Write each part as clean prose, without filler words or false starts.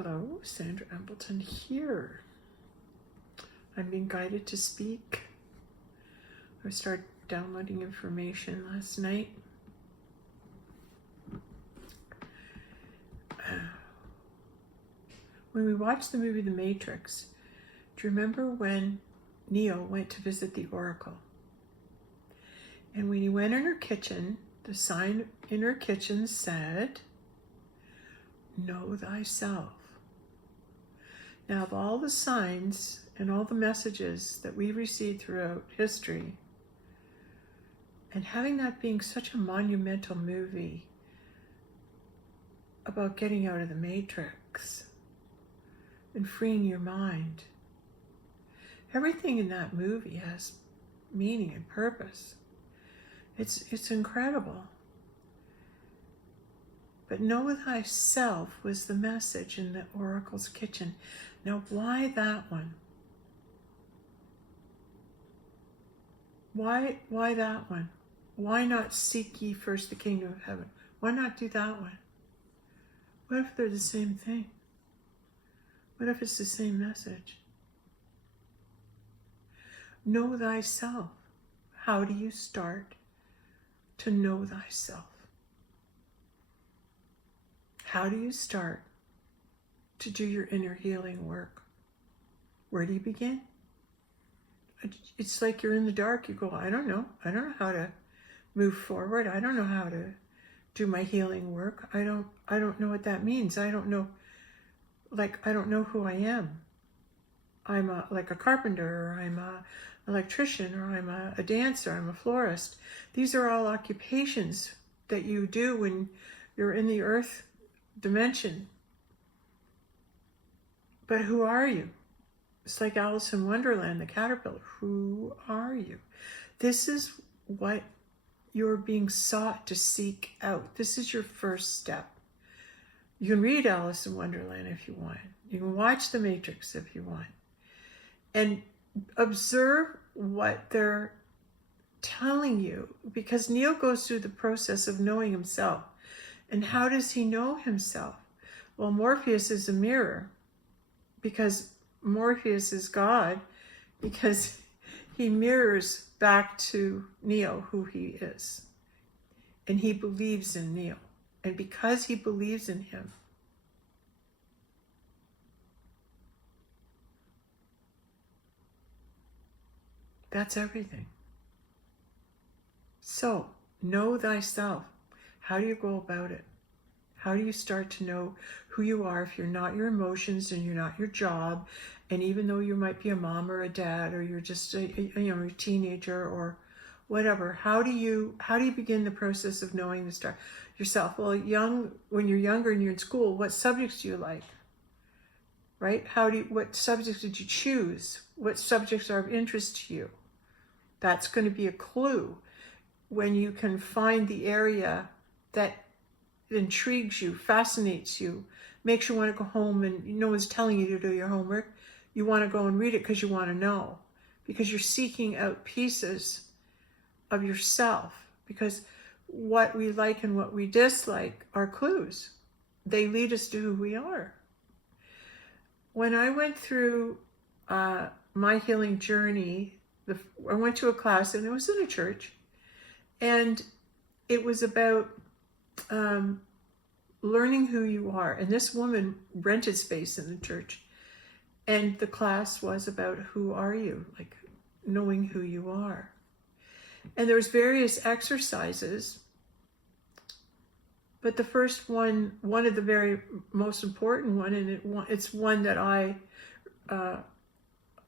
Hello, Sandra Ambleton here. I'm being guided to speak. I started downloading information last night. When we watched the movie The Matrix, do you remember when Neo went to visit the Oracle? And when he went in her kitchen, the sign in her kitchen said, "Know thyself." Now, of all the signs and all the messages that we've received throughout history, and having that being such a monumental movie about getting out of the matrix and freeing your mind, everything in that movie has meaning and purpose. It's incredible. But know thyself was the message in the Oracle's kitchen. Now, why that one? Why that one? Why not seek ye first the kingdom of heaven? Why not do that one? What if they're the same thing? What if it's the same message? Know thyself. How do you start to know thyself? How do you start to do your inner healing work? Where do you begin? It's like you're in the dark. You go, I don't know how to move forward. I don't know how to do my healing work. I don't know what that means. I don't know who I am. I'm like a carpenter, or I'm a electrician, or I'm a dancer, I'm a florist. These are all occupations that you do when you're in the earth dimension. But who are you? It's like Alice in Wonderland, the caterpillar. Who are you? This is what you're being sought to seek out. This is your first step. You can read Alice in Wonderland if you want. You can watch The Matrix if you want. And observe what they're telling you, because Neo goes through the process of knowing himself. And how does he know himself? Well, Morpheus is a mirror, because Morpheus is God, because he mirrors back to Neo who he is. And he believes in Neo. And because he believes in him, that's everything. So, know thyself. How do you go about it? How do you start to know who you are if you're not your emotions and you're not your job? And even though you might be a mom or a dad, or you're just a teenager or whatever, how do you begin the process of knowing yourself? Well, when you're younger and you're in school, what subjects do you like? Right? What subjects did you choose? What subjects are of interest to you? That's going to be a clue when you can find the area that intrigues you, fascinates you, makes you want to go home, and no one's telling you to do your homework. You want to go and read it because you want to know, because you're seeking out pieces of yourself, because what we like and what we dislike are clues. They lead us to who we are. When I went through my healing journey, I went to a class, and it was in a church, and it was about learning who you are. And this woman rented space in the church, and the class was about who are you, like knowing who you are. And there's various exercises, but the first one of the very most important one, and it's one that I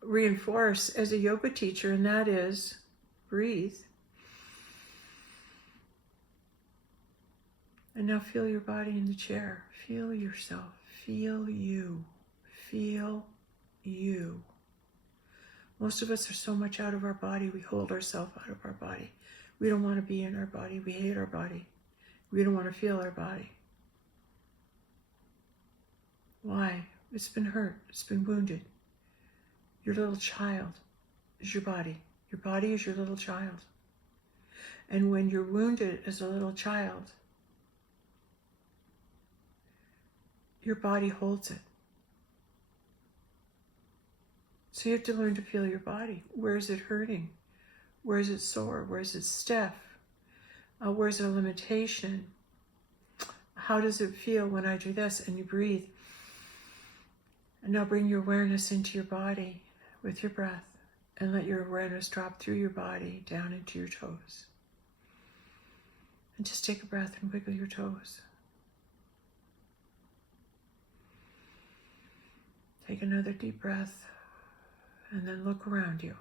reinforce as a yoga teacher, and that is breathe. And now feel your body in the chair. Feel yourself. Feel you. Feel you. Most of us are so much out of our body. We hold ourselves out of our body. We don't want to be in our body. We hate our body. We don't want to feel our body. Why? It's been hurt. It's been wounded. Your little child is your body. Your body is your little child. And when you're wounded as a little child, your body holds it. So you have to learn to feel your body. Where is it hurting? Where is it sore? Where is it stiff? Where is there a limitation? How does it feel when I do this? And you breathe. And now bring your awareness into your body with your breath, and let your awareness drop through your body down into your toes. And just take a breath and wiggle your toes. Take another deep breath, and then look around you.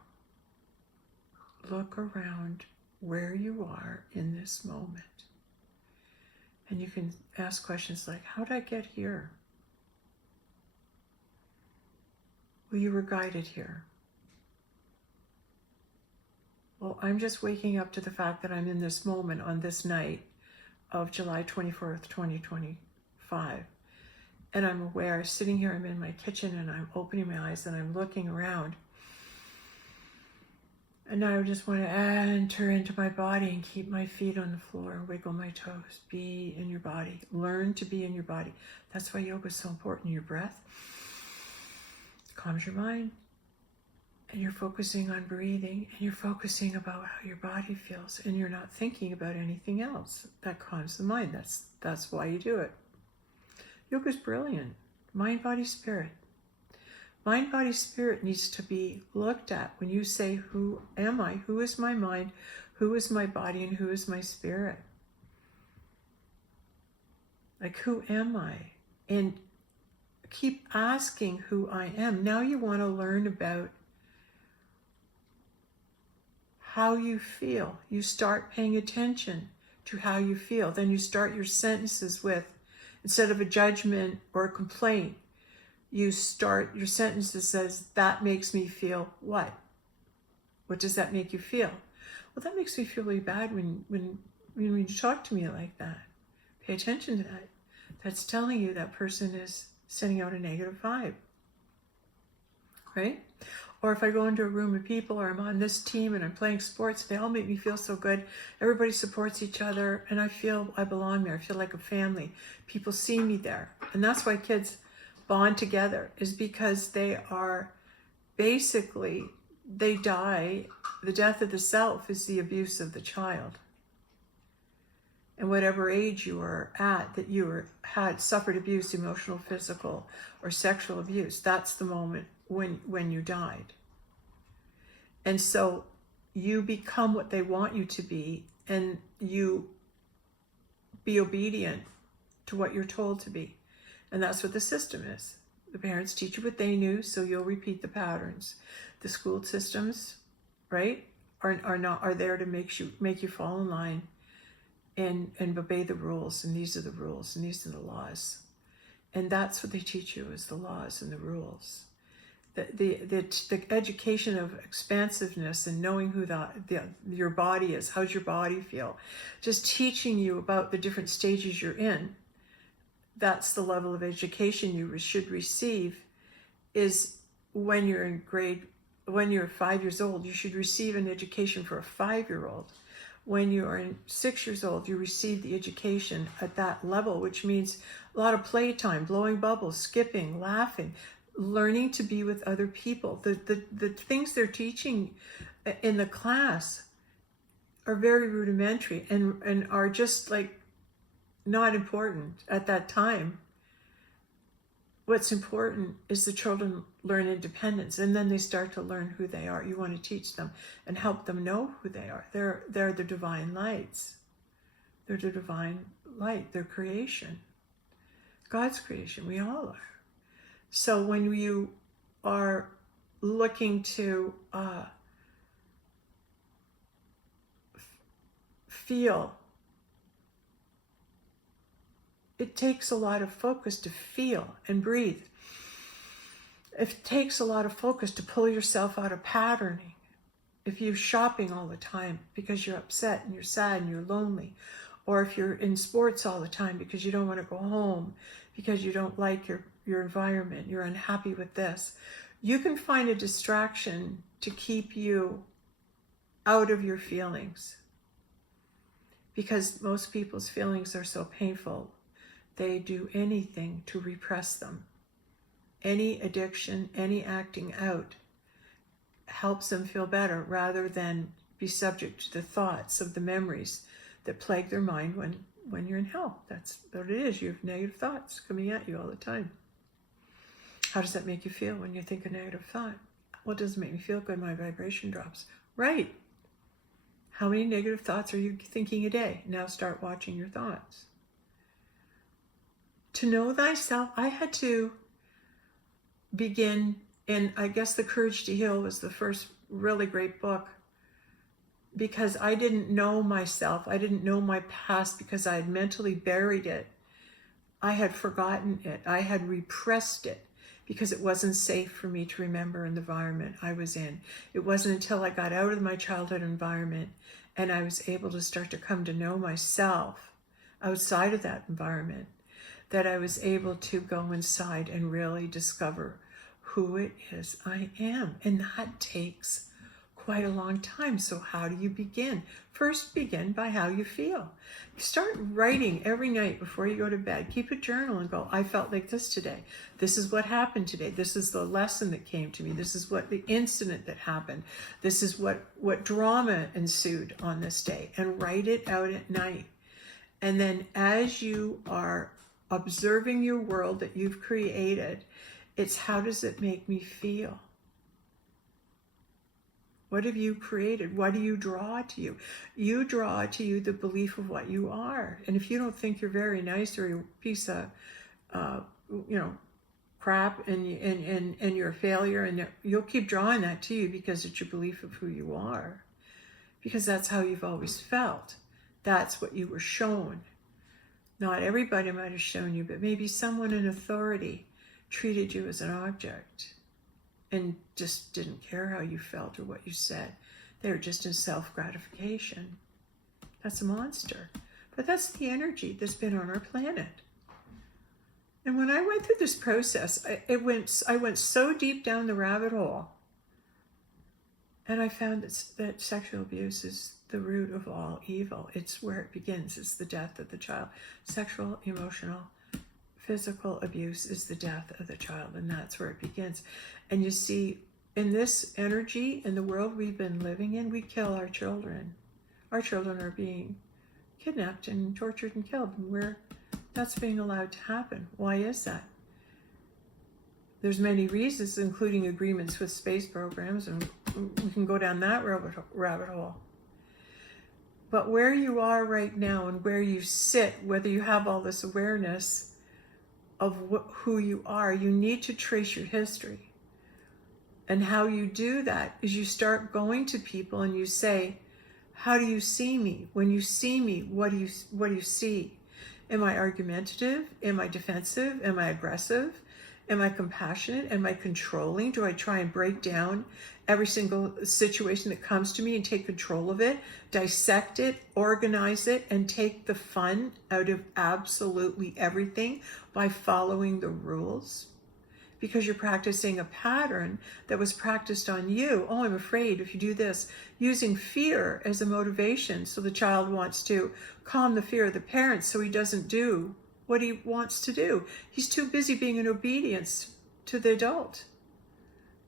Look around where you are in this moment. And you can ask questions like, how did I get here? Well, you were guided here. Well, I'm just waking up to the fact that I'm in this moment on this night of July 24th, 2025. And I'm aware, sitting here, I'm in my kitchen and I'm opening my eyes and I'm looking around. And now I just want to enter into my body and keep my feet on the floor and wiggle my toes. Be in your body. Learn to be in your body. That's why yoga is so important. Your breath calms your mind. And you're focusing on breathing. And you're focusing about how your body feels. And you're not thinking about anything else. That calms the mind. That's why you do it. Yoga is brilliant. Mind, body, spirit. Mind, body, spirit needs to be looked at when you say, who am I? Who is my mind? Who is my body? And who is my spirit? Like, who am I? And keep asking who I am. Now you want to learn about how you feel. You start paying attention to how you feel. Then you start your sentences with, instead of a judgment or a complaint, you start your sentence that says, that makes me feel what? What does that make you feel? Well, that makes me feel really bad when you talk to me like that. Pay attention to that. That's telling you that person is sending out a negative vibe, right? Or if I go into a room of people, or I'm on this team and I'm playing sports, they all make me feel so good. Everybody supports each other and I feel I belong there. I feel like a family. People see me there. And that's why kids bond together, is because they are basically, they die. The death of the self is the abuse of the child. And whatever age you are at, that you had suffered abuse, emotional, physical, or sexual abuse, that's the moment when you died. And so you become what they want you to be, and you be obedient to what you're told to be. And that's what the system is. The parents teach you what they knew, so you'll repeat the patterns. The school systems, right, are there to make you fall in line and obey the rules. And these are the rules, and these are the laws. And that's what they teach you, is the laws and the rules. The education of expansiveness and knowing who your body is. How's your body feel? Just teaching you about the different stages you're in. That's the level of education you should receive. Is when you're 5 years old, you should receive an education for a 5-year-old. When you're 6 years old, you receive the education at that level, which means a lot of playtime, blowing bubbles, skipping, laughing, learning to be with other people. The things they're teaching in the class are very rudimentary and are just like not important at that time. What's important is the children learn independence, and then they start to learn who they are. You want to teach them and help them know who they are. They're the divine lights. They're the divine light. They're creation. God's creation. We all are. So when you are looking to feel, it takes a lot of focus to feel and breathe. It takes a lot of focus to pull yourself out of patterning. If you're shopping all the time because you're upset and you're sad and you're lonely, or if you're in sports all the time because you don't want to go home, because you don't like your environment, you're unhappy with this, you can find a distraction to keep you out of your feelings. Because most people's feelings are so painful, they do anything to repress them. Any addiction, any acting out helps them feel better rather than be subject to the thoughts of the memories that plague their mind when you're in hell. That's what it is. You have negative thoughts coming at you all the time. How does that make you feel when you think a negative thought? Well, it doesn't make me feel good. My vibration drops. Right. How many negative thoughts are you thinking a day? Now start watching your thoughts. To know thyself, I had to begin, and I guess The Courage to Heal was the first really great book, because I didn't know myself. I didn't know my past because I had mentally buried it. I had forgotten it. I had repressed it because it wasn't safe for me to remember in the environment I was in. It wasn't until I got out of my childhood environment and I was able to start to come to know myself outside of that environment that I was able to go inside and really discover who it is I am. And that takes quite a long time. So how do you begin? First, begin by how you feel. Start writing every night before you go to bed. Keep a journal and go, I felt like this today. This is what happened today. This is the lesson that came to me. This is what the incident that happened. This is what drama ensued on this day. And write it out at night. And then as you are observing your world that you've created, it's how does it make me feel? What have you created? What do you draw to you? You draw to you the belief of what you are. And if you don't think you're very nice or you're a piece of, crap and you're a failure, and you'll keep drawing that to you because it's your belief of who you are. Because that's how you've always felt. That's what you were shown. Not everybody might have shown you, but maybe someone in authority treated you as an object and just didn't care how you felt or what you said. They were just in self-gratification. That's a monster. But that's the energy that's been on our planet. And when I went through this process, I went so deep down the rabbit hole. And I found that sexual abuse is the root of all evil. It's where it begins. It's the death of the child. Sexual, emotional, physical abuse is the death of the child, and that's where it begins. And you see, in this energy, in the world we've been living in, we kill our children. Our children are being kidnapped and tortured and killed, and that's being allowed to happen. Why is that? There's many reasons, including agreements with space programs, and we can go down that rabbit hole. But where you are right now and where you sit, whether you have all this awareness of who you are, you need to trace your history. And how you do that is you start going to people and you say, how do you see me? When you see me, what do you see? Am I argumentative? Am I defensive? Am I aggressive? Am I compassionate? Am I controlling? Do I try and break down every single situation that comes to me and take control of it, dissect it, organize it, and take the fun out of absolutely everything by following the rules? Because you're practicing a pattern that was practiced on you. Oh, I'm afraid if you do this, using fear as a motivation. So the child wants to calm the fear of the parents so he doesn't do what he wants to do. He's too busy being in obedience to the adult.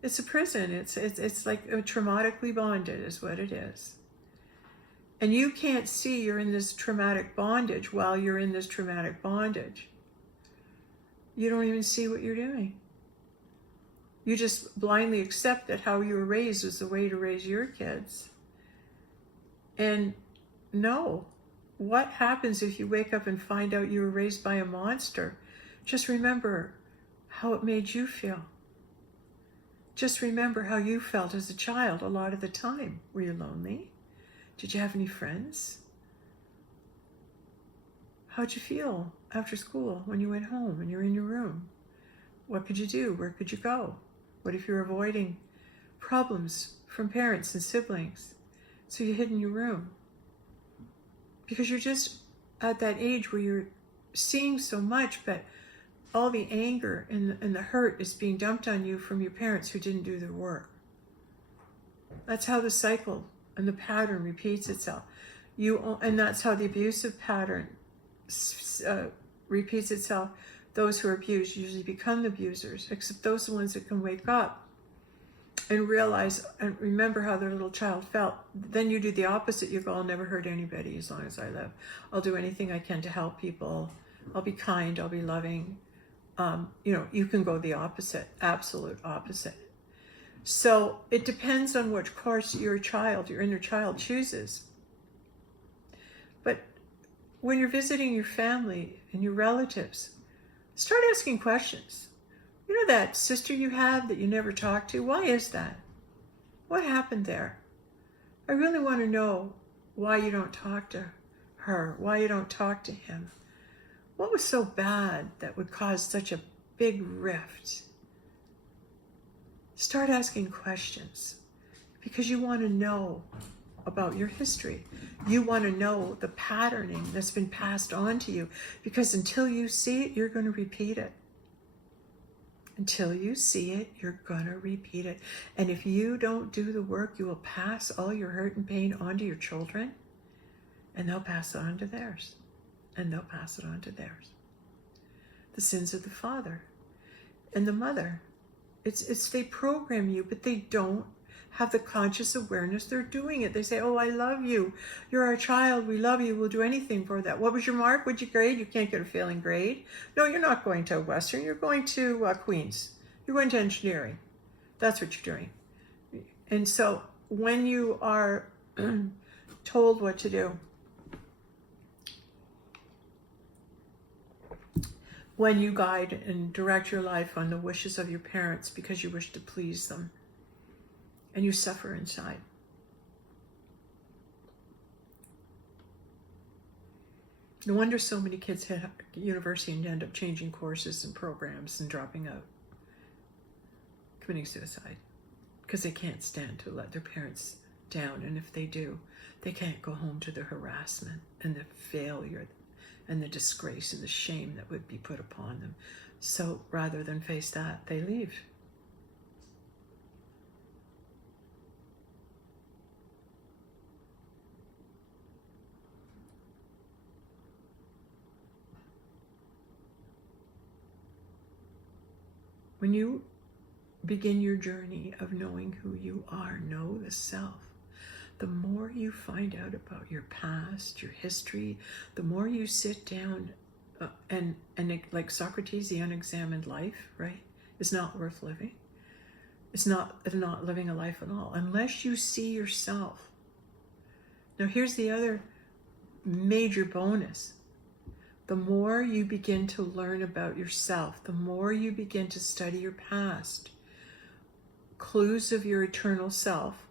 It's a prison. It's like a traumatically bonded is what it is. And you can't see you're in this traumatic bondage while you're in this traumatic bondage. You don't even see what you're doing. You just blindly accept that how you were raised is the way to raise your kids. And no, what happens if you wake up and find out you were raised by a monster? Just remember how it made you feel. Just remember how you felt as a child a lot of the time. Were you lonely? Did you have any friends? How'd you feel after school when you went home and you're in your room? What could you do? Where could you go? What if you're avoiding problems from parents and siblings? So you hid in your room. Because you're just at that age where you're seeing so much, but all the anger and the hurt is being dumped on you from your parents who didn't do their work. That's how the cycle and the pattern repeats itself. And that's how the abusive pattern repeats itself. Those who are abused usually become the abusers, except those are the ones that can wake up and realize and remember how their little child felt. Then you do the opposite. You go, I'll never hurt anybody as long as I live. I'll do anything I can to help people. I'll be kind. I'll be loving. You can go the opposite, absolute opposite. So it depends on which course your inner child chooses. But when you're visiting your family and your relatives, start asking questions. You know that sister you have that you never talk to? Why is that? What happened there? I really want to know why you don't talk to her, why you don't talk to him. What was so bad that would cause such a big rift? Start asking questions because you want to know about your history. You want to know the patterning that's been passed on to you, because until you see it, you're going to repeat it. Until you see it, you're going to repeat it. And if you don't do the work, you will pass all your hurt and pain on to your children, and they'll pass it on to theirs, and they'll pass it on to theirs. The sins of the father and the mother. It's they program you, but they don't have the conscious awareness they're doing it. They say, oh, I love you. You're our child. We love you. We'll do anything for that. What was your mark? What'd you grade? You can't get a failing grade. No, you're not going to Western. You're going to Queens. You're going to engineering. That's what you're doing. And so when you are told what to do, when you guide and direct your life on the wishes of your parents because you wish to please them, and you suffer inside. No wonder so many kids hit university and end up changing courses and programs and dropping out, committing suicide, because they can't stand to let their parents down. And if they do, they can't go home to the harassment and the failure and the disgrace and the shame that would be put upon them. So rather than face that, they leave. When you begin your journey of knowing who you are, know the self, the more you find out about your past, your history, the more you sit down and like Socrates, the unexamined life, right, is not worth living. It's not living a life at all, unless you see yourself. Now here's the other major bonus. The more you begin to learn about yourself, the more you begin to study your past, clues of your eternal self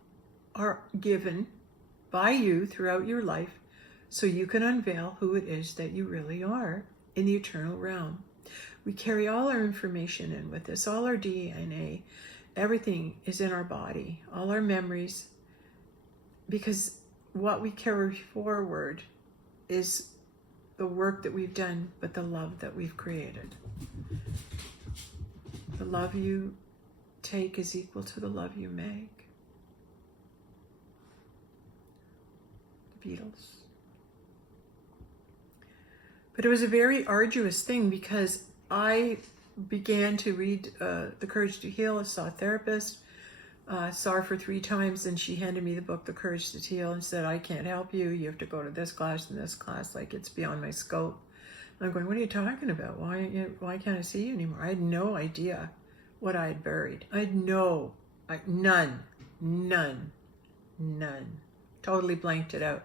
are given by you throughout your life so you can unveil who it is that you really are in the eternal realm. We carry all our information in with us, all our DNA, everything is in our body, all our memories, because what we carry forward is the work that we've done, but the love that we've created. The love you take is equal to the love you make. The Beatles. But it was a very arduous thing because I began to read The Courage to Heal. I saw a therapist. Saw her for 3 times, and she handed me the book, The Courage to Heal, and said, I can't help you. You have to go to this class and this class. Like, it's beyond my scope. And I'm going, what are you talking about? Why can't I see you anymore? I had no idea what I had buried. I had none. Totally blanked it out.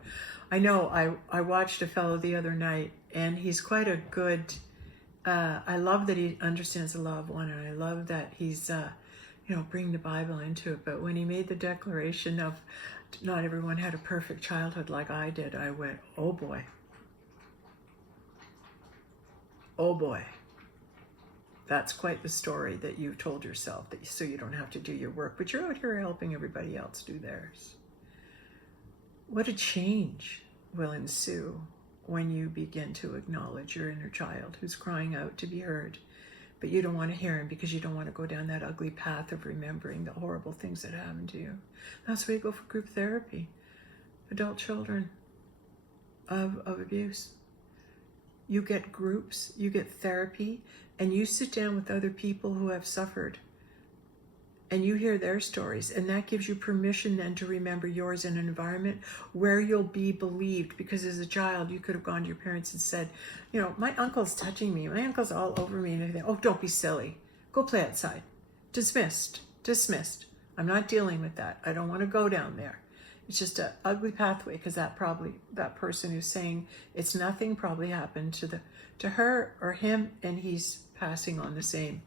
I know, I watched a fellow the other night, and he's quite a good, I love that he understands the law of one, and I love that he's, bring the Bible into it. But when he made the declaration of not everyone had a perfect childhood like I did, I went, oh boy. Oh boy. That's quite the story that you've told yourself, so you don't have to do your work, but you're out here helping everybody else do theirs. What a change will ensue when you begin to acknowledge your inner child who's crying out to be heard. But you don't want to hear him because you don't want to go down that ugly path of remembering the horrible things that happened to you. That's why you go for group therapy. Adult children of abuse. You get groups, you get therapy, and you sit down with other people who have suffered and you hear their stories, and that gives you permission then to remember yours in an environment where you'll be believed. Because as a child, you could have gone to your parents and said, you know, my uncle's touching me, my uncle's all over me, and everything. Oh, don't be silly. Go play outside. Dismissed. Dismissed. I'm not dealing with that. I don't want to go down there. It's just an ugly pathway, because that person who's saying it's nothing probably happened to her or him, and he's passing on the same,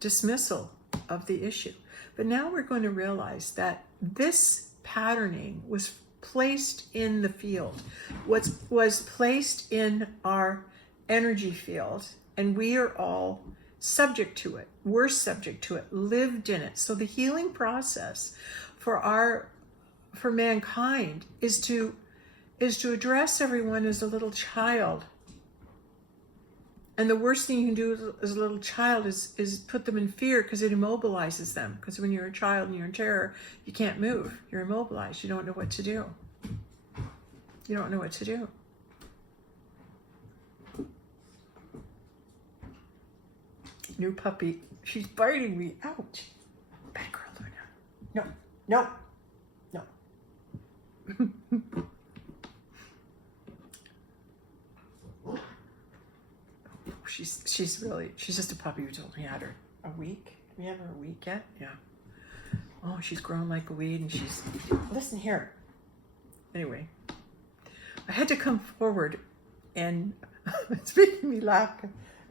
dismissal of the issue. But now we're going to realize that this patterning was placed in the field, was placed in our energy field, and we are all subject to it. We're subject to it, lived in it. So the healing process for mankind is to address everyone as a little child. And the worst thing you can do as a little child is put them in fear, because it immobilizes them. Because when you're a child and you're in terror, you can't move. You're immobilized. You don't know what to do. You don't know what to do. New puppy. She's biting me. Ouch. Bad girl, Luna. No. She's just a puppy. We told me had her a week. Do we have her a week yet? Yeah. Oh, she's grown like a weed, and listen here. Anyway, I had to come forward, and it's making me laugh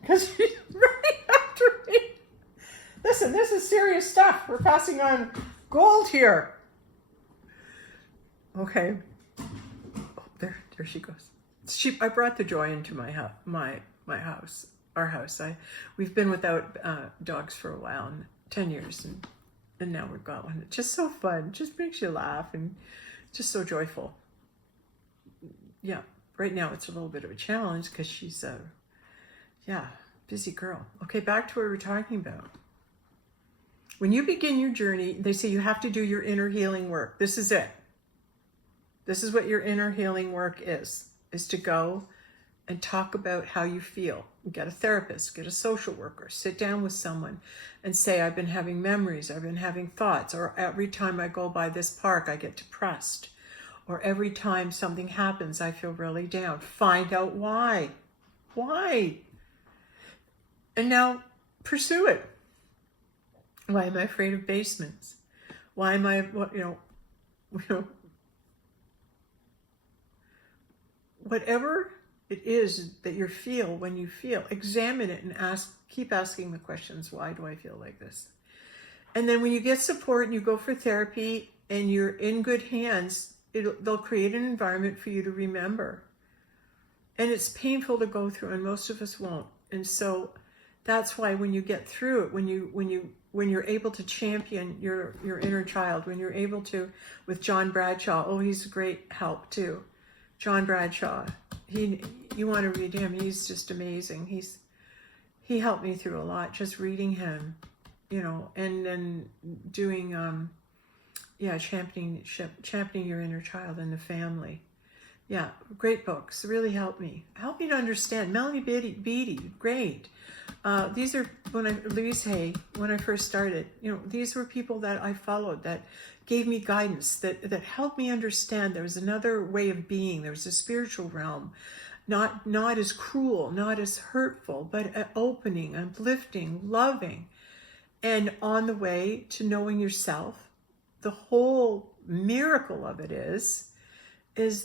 because she's right after me. Listen, this is serious stuff. We're passing on gold here. Okay. Oh, there she goes. I brought the joy into my house, our house. We've been without dogs for a while, 10 years, and now we've got one. It's just so fun. Just makes you laugh and just so joyful. Yeah, right now it's a little bit of a challenge because she's busy girl. Okay, back to what we were talking about. When you begin your journey, they say you have to do your inner healing work. This is it. This is what your inner healing work is to go and talk about how you feel. Get a therapist, get a social worker, sit down with someone and say, I've been having memories, I've been having thoughts, or every time I go by this park, I get depressed, or every time something happens, I feel really down. Find out why. Why? And now pursue it. Why am I afraid of basements? Why am I, whatever it is that you feel when you feel, examine it and keep asking the questions. Why do I feel like this? And then when you get support and you go for therapy and you're in good hands, they'll create an environment for you to remember. And it's painful to go through, and most of us won't. And so that's why when you get through it, when you're able to champion your inner child, when you're able to, with John Bradshaw, he's a great help too. John Bradshaw, you want to read him, he's just amazing. He helped me through a lot, just reading him, and then doing, championing your inner child and the family. Yeah, great books, really helped me to understand. Melanie Beattie, great. These are, Louise Hay, when I first started, these were people that I followed that gave me guidance, that helped me understand there was another way of being. There was a spiritual realm, not as cruel, not as hurtful, but opening, uplifting, loving, and on the way to knowing yourself. The whole miracle of it is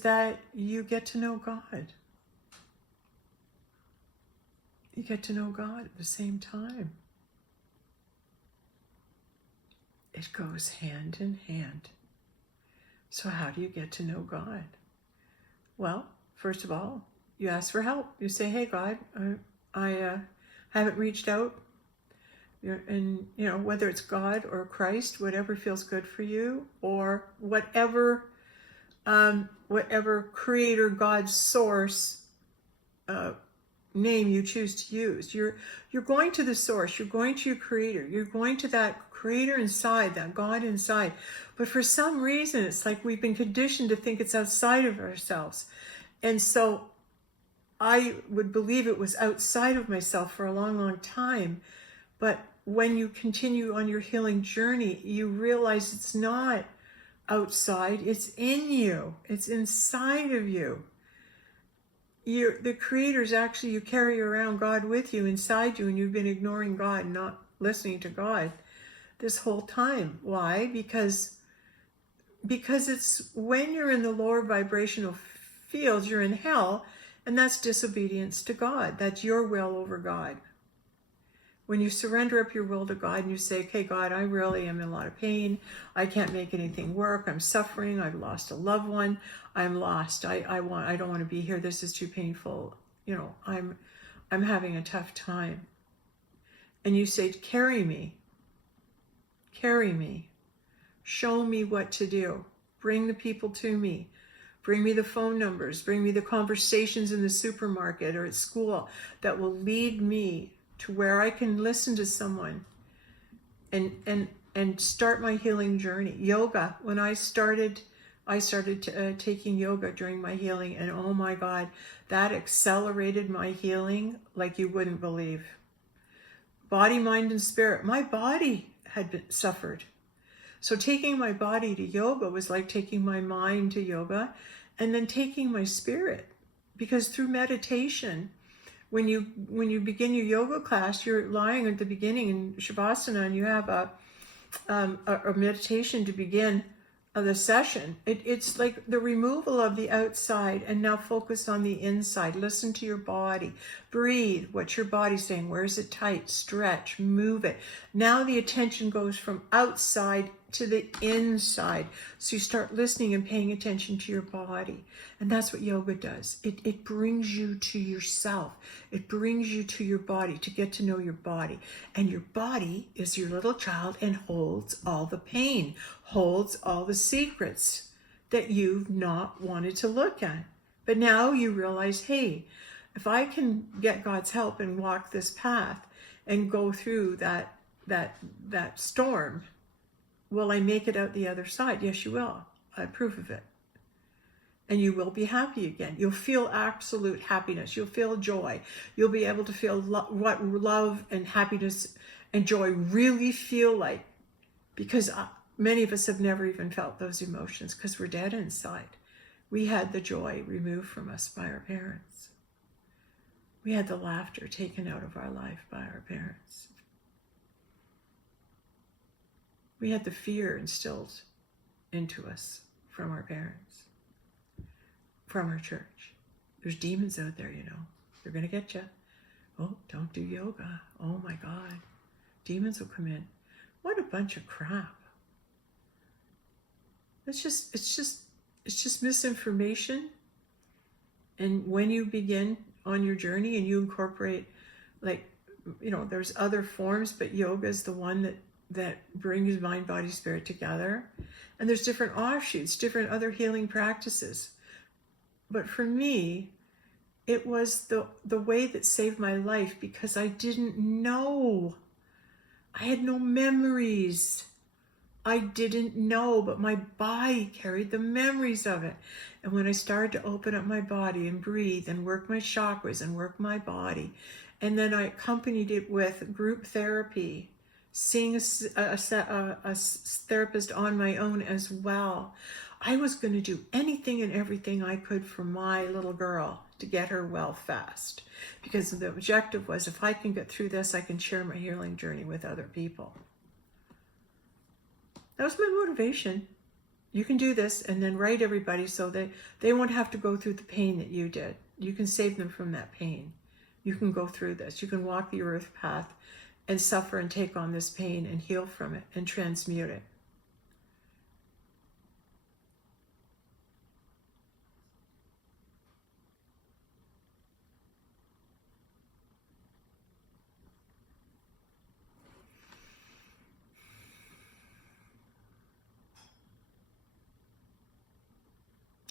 that you get to know God. You get to know God at the same time. It goes hand in hand. So how do you get to know God? Well, first of all, you ask for help. You say, hey, God, I haven't reached out. And, whether it's God or Christ, whatever feels good for you, or whatever creator, God, source, name you choose to use. You're going to the source, you're going to your creator, you're going to that creator inside, that God inside. But for some reason, it's like we've been conditioned to think it's outside of ourselves. And so I would believe it was outside of myself for a long, long time. But when you continue on your healing journey, you realize it's not outside, it's in you, it's inside of you. You're the creator's actually, you carry around God with you inside you, and you've been ignoring God, not listening to God this whole time. Why? Because it's when you're in the lower vibrational fields, you're in hell, and that's disobedience to God. That's your will over God. When you surrender up your will to God and you say, okay, God, I really am in a lot of pain. I can't make anything work. I'm suffering. I've lost a loved one. I'm lost. I don't want to be here. This is too painful. You know, I'm having a tough time. And you say, carry me. Carry me. Show me what to do. Bring the people to me. Bring me the phone numbers. Bring me the conversations in the supermarket or at school that will lead me to where I can listen to someone and start my healing journey. Yoga, when I started taking yoga during my healing, and oh my God, that accelerated my healing like you wouldn't believe. Body, mind, and spirit. My body had suffered. So taking my body to yoga was like taking my mind to yoga and then taking my spirit. Because through meditation, when you begin your yoga class, you're lying at the beginning in Shavasana, and you have a meditation to begin the session. It's like the removal of the outside, and now focus on the inside. Listen to your body. Breathe. What's your body saying? Where is it tight? Stretch. Move it. Now the attention goes from outside to the inside. So you start listening and paying attention to your body. And that's what yoga does. It brings you to yourself. It brings you to your body, to get to know your body. And your body is your little child and holds all the pain, holds all the secrets that you've not wanted to look at. But now you realize, hey, if I can get God's help and walk this path and go through that storm, will I make it out the other side? Yes, you will. I have proof of it. And you will be happy again. You'll feel absolute happiness. You'll feel joy. You'll be able to feel what love and happiness and joy really feel like. Because many of us have never even felt those emotions because we're dead inside. We had the joy removed from us by our parents. We had the laughter taken out of our life by our parents. We had the fear instilled into us from our parents, from our church. There's demons out there, you know. They're going to get you. Oh, don't do yoga. Oh my God. Demons will come in. What a bunch of crap. It's just misinformation. And when you begin on your journey and you incorporate, like, you know, there's other forms, but yoga is the one that brings mind, body, spirit together. And there's different offshoots, different other healing practices. But for me, it was the way that saved my life, because I didn't know. I had no memories. I didn't know, but my body carried the memories of it. And when I started to open up my body and breathe and work my chakras and work my body, and then I accompanied it with group therapy, seeing a therapist on my own as well. I was going to do anything and everything I could for my little girl to get her well fast. Because the objective was, if I can get through this, I can share my healing journey with other people. That was my motivation. You can do this, and then write everybody so that they won't have to go through the pain that you did. You can save them from that pain. You can go through this. You can walk the earth path and suffer and take on this pain and heal from it and transmute it.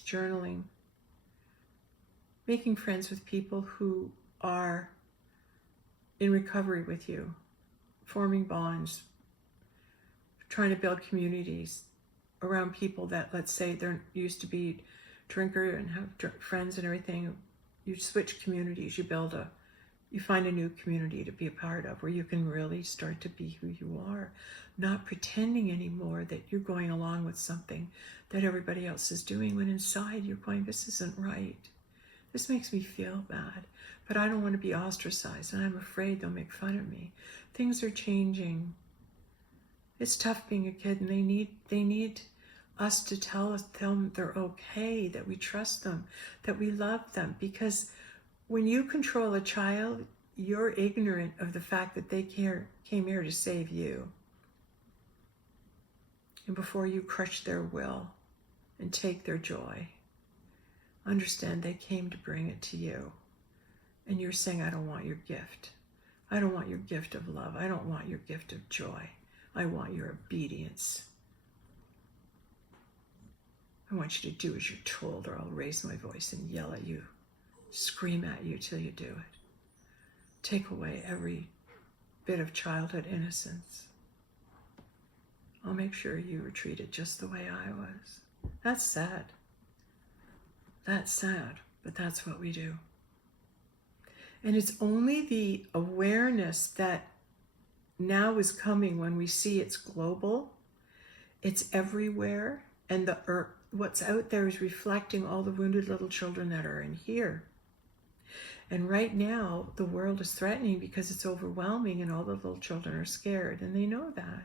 Journaling. Making friends with people who are in recovery with you. Forming bonds. Trying to build communities around people that, let's say, they're used to be drinker and have friends and everything. You switch communities. You build you find a new community to be a part of where you can really start to be who you are, not pretending anymore that you're going along with something that everybody else is doing, when inside you're going, this isn't right. This makes me feel bad, but I don't want to be ostracized, and I'm afraid they'll make fun of me. Things are changing. It's tough being a kid, and they need us to tell them they're okay, that we trust them, that we love them. Because when you control a child, you're ignorant of the fact that they came here to save you. And before you crush their will and take their joy, understand they came to bring it to you. And you're saying, I don't want your gift. I don't want your gift of love. I don't want your gift of joy. I want your obedience. I want you to do as you're told, or I'll raise my voice and yell at you, scream at you till you do it. Take away every bit of childhood innocence. I'll make sure you were treated just the way I was. That's sad. That's sad, but that's what we do. And it's only the awareness that now is coming when we see it's global, it's everywhere, and what's out there is reflecting all the wounded little children that are in here. And right now, the world is threatening because it's overwhelming, and all the little children are scared, and they know that.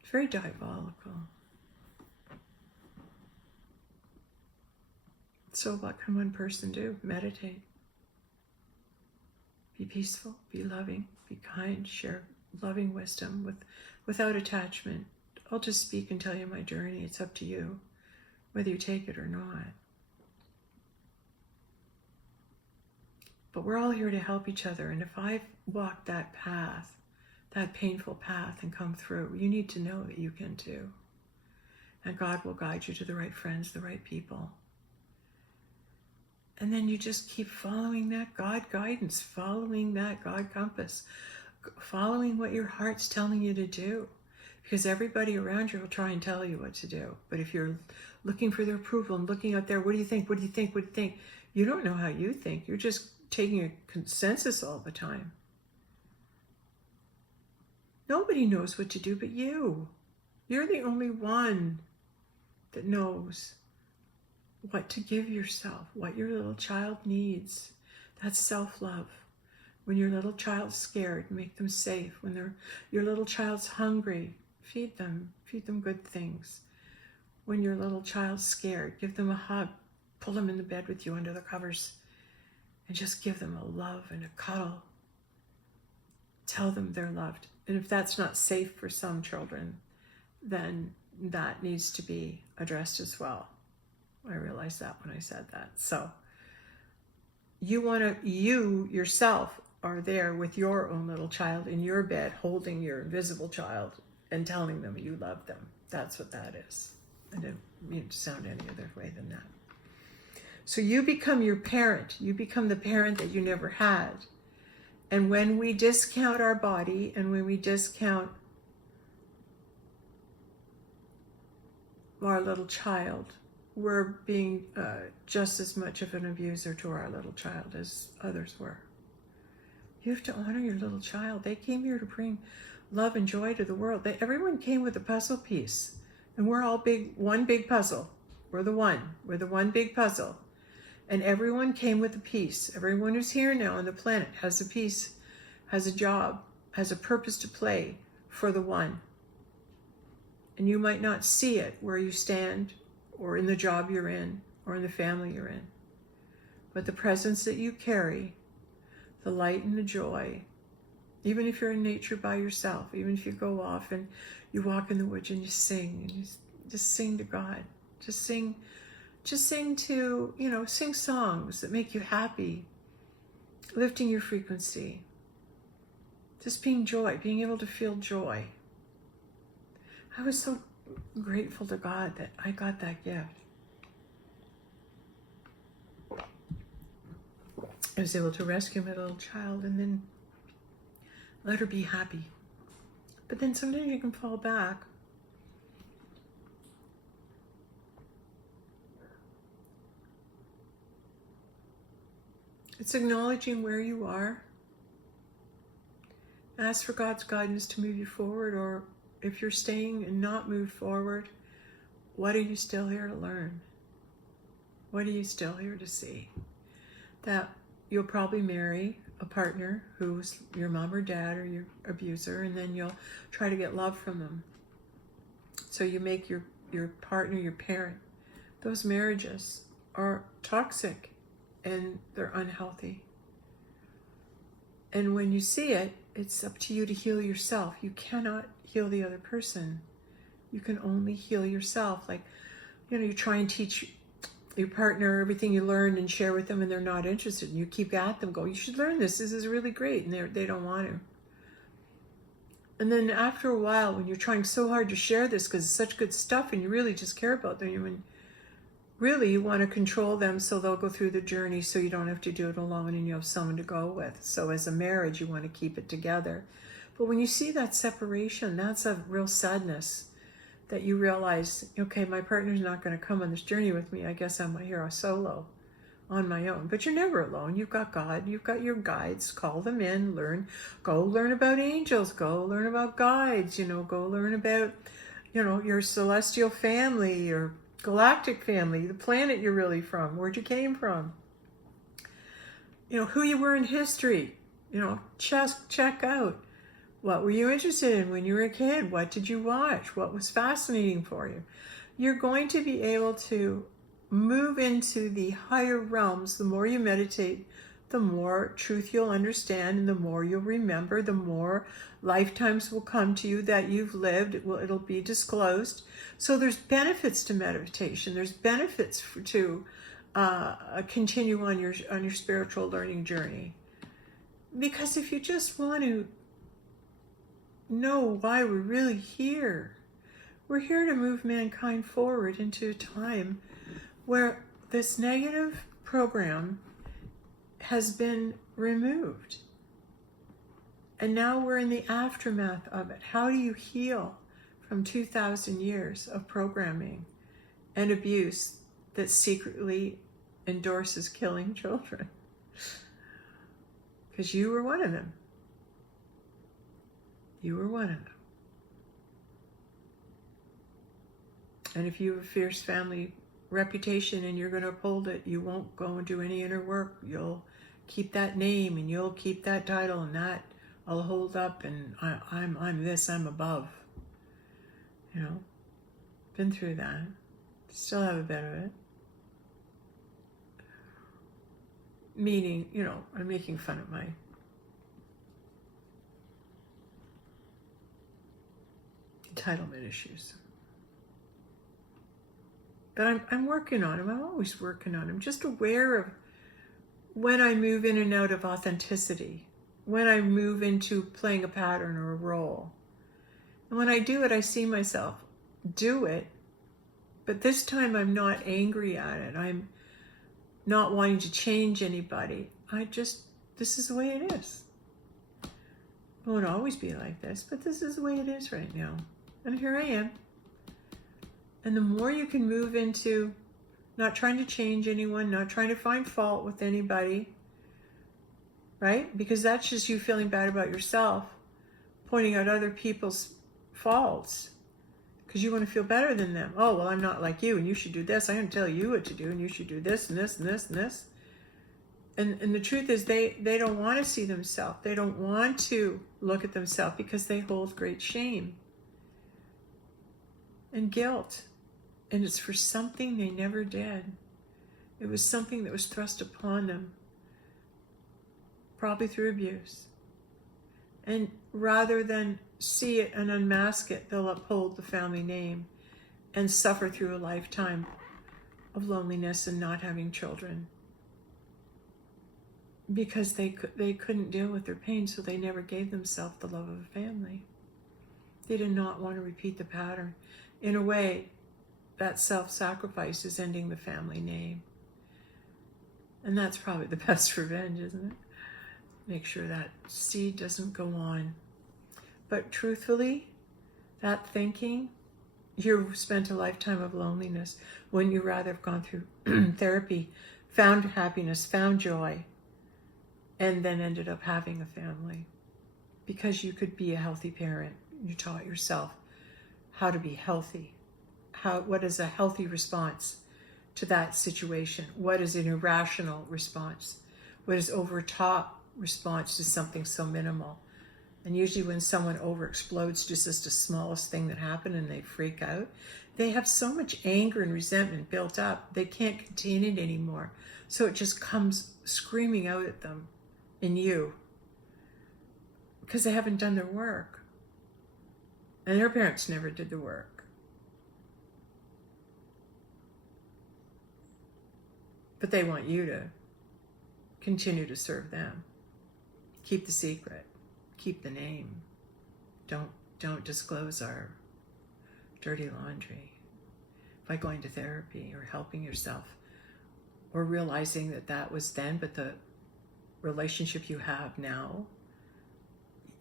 It's very diabolical. So what can one person do? Meditate. Be peaceful, be loving, be kind, share loving wisdom without attachment. I'll just speak and tell you my journey. It's up to you, whether you take it or not. But we're all here to help each other. And if I've walked that path, that painful path, and come through, you need to know that you can too. And God will guide you to the right friends, the right people. And then you just keep following that God guidance, following that God compass, following what your heart's telling you to do. Because everybody around you will try and tell you what to do. But if you're looking for their approval and looking out there, what do you think? What do you think? What do you think? You don't know how you think. You're just taking a consensus all the time. Nobody knows what to do but you. You're the only one that knows what to give yourself, what your little child needs. That's self-love. When your little child's scared, make them safe. When your little child's hungry, feed them good things. When your little child's scared, give them a hug, pull them in the bed with you under the covers, and just give them a love and a cuddle. Tell them they're loved. And if that's not safe for some children, then that needs to be addressed as well. I realized that when I said that. So you yourself are there with your own little child in your bed, holding your invisible child and telling them you love them. That's what that is. I didn't mean to sound any other way than that. So you become your parent. You become the parent that you never had. And when we discount our body, and when we discount our little child, we're being just as much of an abuser to our little child as others were. You have to honor your little child. They came here to bring love and joy to the world. Everyone came with a puzzle piece, and we're all one big puzzle. We're the one big puzzle. And everyone came with a piece. Everyone who's here now on the planet has a piece, has a job, has a purpose to play for the one. And you might not see it where you stand, or in the job you're in, or in the family you're in. But the presence that you carry, the light and the joy, even if you're in nature by yourself, even if you go off and you walk in the woods and you sing, and you just sing to God. Just sing to, sing songs that make you happy, lifting your frequency. Just being able to feel joy. I was so grateful to God that I got that gift. I was able to rescue my little child and then let her be happy. But then sometimes you can fall back. It's acknowledging where you are. Ask for God's guidance to move you forward, or if you're staying and not moved forward, what are you still here to learn? What are you still here to see? That you'll probably marry a partner who's your mom or dad or your abuser, and then you'll try to get love from them. So you make your partner your parent. Those marriages are toxic and they're unhealthy. And when you see it, it's up to you to heal yourself. You cannot heal the other person. You can only heal yourself. Like, you try and teach your partner everything you learned and share with them, and they're not interested. And you keep at them, go, you should learn this. This is really great. And they don't want to. And then after a while, when you're trying so hard to share this because it's such good stuff and you really just care about them, and really you want to control them so they'll go through the journey so you don't have to do it alone and you have someone to go with. So as a marriage, you want to keep it together. But when you see that separation, that's a real sadness, that you realize, okay, my partner's not going to come on this journey with me. I guess I'm here solo on my own. But you're never alone. You've got God. You've got your guides. Call them in. Go learn about angels. Go learn about guides. Go learn about, your celestial family, your galactic family, the planet you're really from, where'd you came from. Who you were in history. Check out. What were you interested in when you were a kid? What did you watch? What was fascinating for you? You're going to be able to move into the higher realms. The more you meditate, the more truth you'll understand, and the more you'll remember, the more lifetimes will come to you that you've lived. It'll be disclosed. So there's benefits to meditation. There's benefits to continue on your spiritual learning journey. Because if you just want to know why we're really here, we're here to move mankind forward into a time where this negative program has been removed. And now we're in the aftermath of it. How do you heal from 2,000 years of programming and abuse that secretly endorses killing children? Because you were one of them. You were one of them. And if you have a fierce family reputation and you're going to uphold it, you won't go and do any inner work. You'll keep that name and you'll keep that title, and that I'll hold up, and I'm this, I'm above. Been through that. Still have a bit of it. Meaning, I'm making fun of my entitlement issues. But I'm working on them. I'm always working on them. Just aware of when I move in and out of authenticity, when I move into playing a pattern or a role. And when I do it, I see myself do it. But this time I'm not angry at it. I'm not wanting to change anybody. This is the way it is. It won't always be like this, but this is the way it is right now. And here I am. And the more you can move into not trying to change anyone, not trying to find fault with anybody, right? Because that's just you feeling bad about yourself, pointing out other people's faults because you want to feel better than them. Oh, well, I'm not like you, and you should do this. I'm going to tell you what to do, and you should do this and this and this and this. And the truth is they don't want to see themselves. They don't want to look at themselves because they hold great shame and guilt. And it's for something they never did. It was something that was thrust upon them, probably through abuse. And rather than see it and unmask it, they'll uphold the family name and suffer through a lifetime of loneliness and not having children. Because they couldn't deal with their pain, so they never gave themselves the love of a family. They did not want to repeat the pattern. In a way, that self-sacrifice is ending the family name. And that's probably the best revenge, isn't it? Make sure that seed doesn't go on. But truthfully, that thinking, you've spent a lifetime of loneliness when you rather have gone through therapy, found happiness, found joy, and then ended up having a family because you could be a healthy parent. You taught yourself how to be healthy. What is a healthy response to that situation? What is an irrational response? What is over-top response to something so minimal? And usually when someone over-explodes just as the smallest thing that happened and they freak out, they have so much anger and resentment built up, they can't contain it anymore. So it just comes screaming out at them in you because they haven't done their work. And their parents never did the work. But they want you to continue to serve them. Keep the secret. Keep the name. Don't disclose our dirty laundry by going to therapy or helping yourself or realizing that that was then, but the relationship you have now,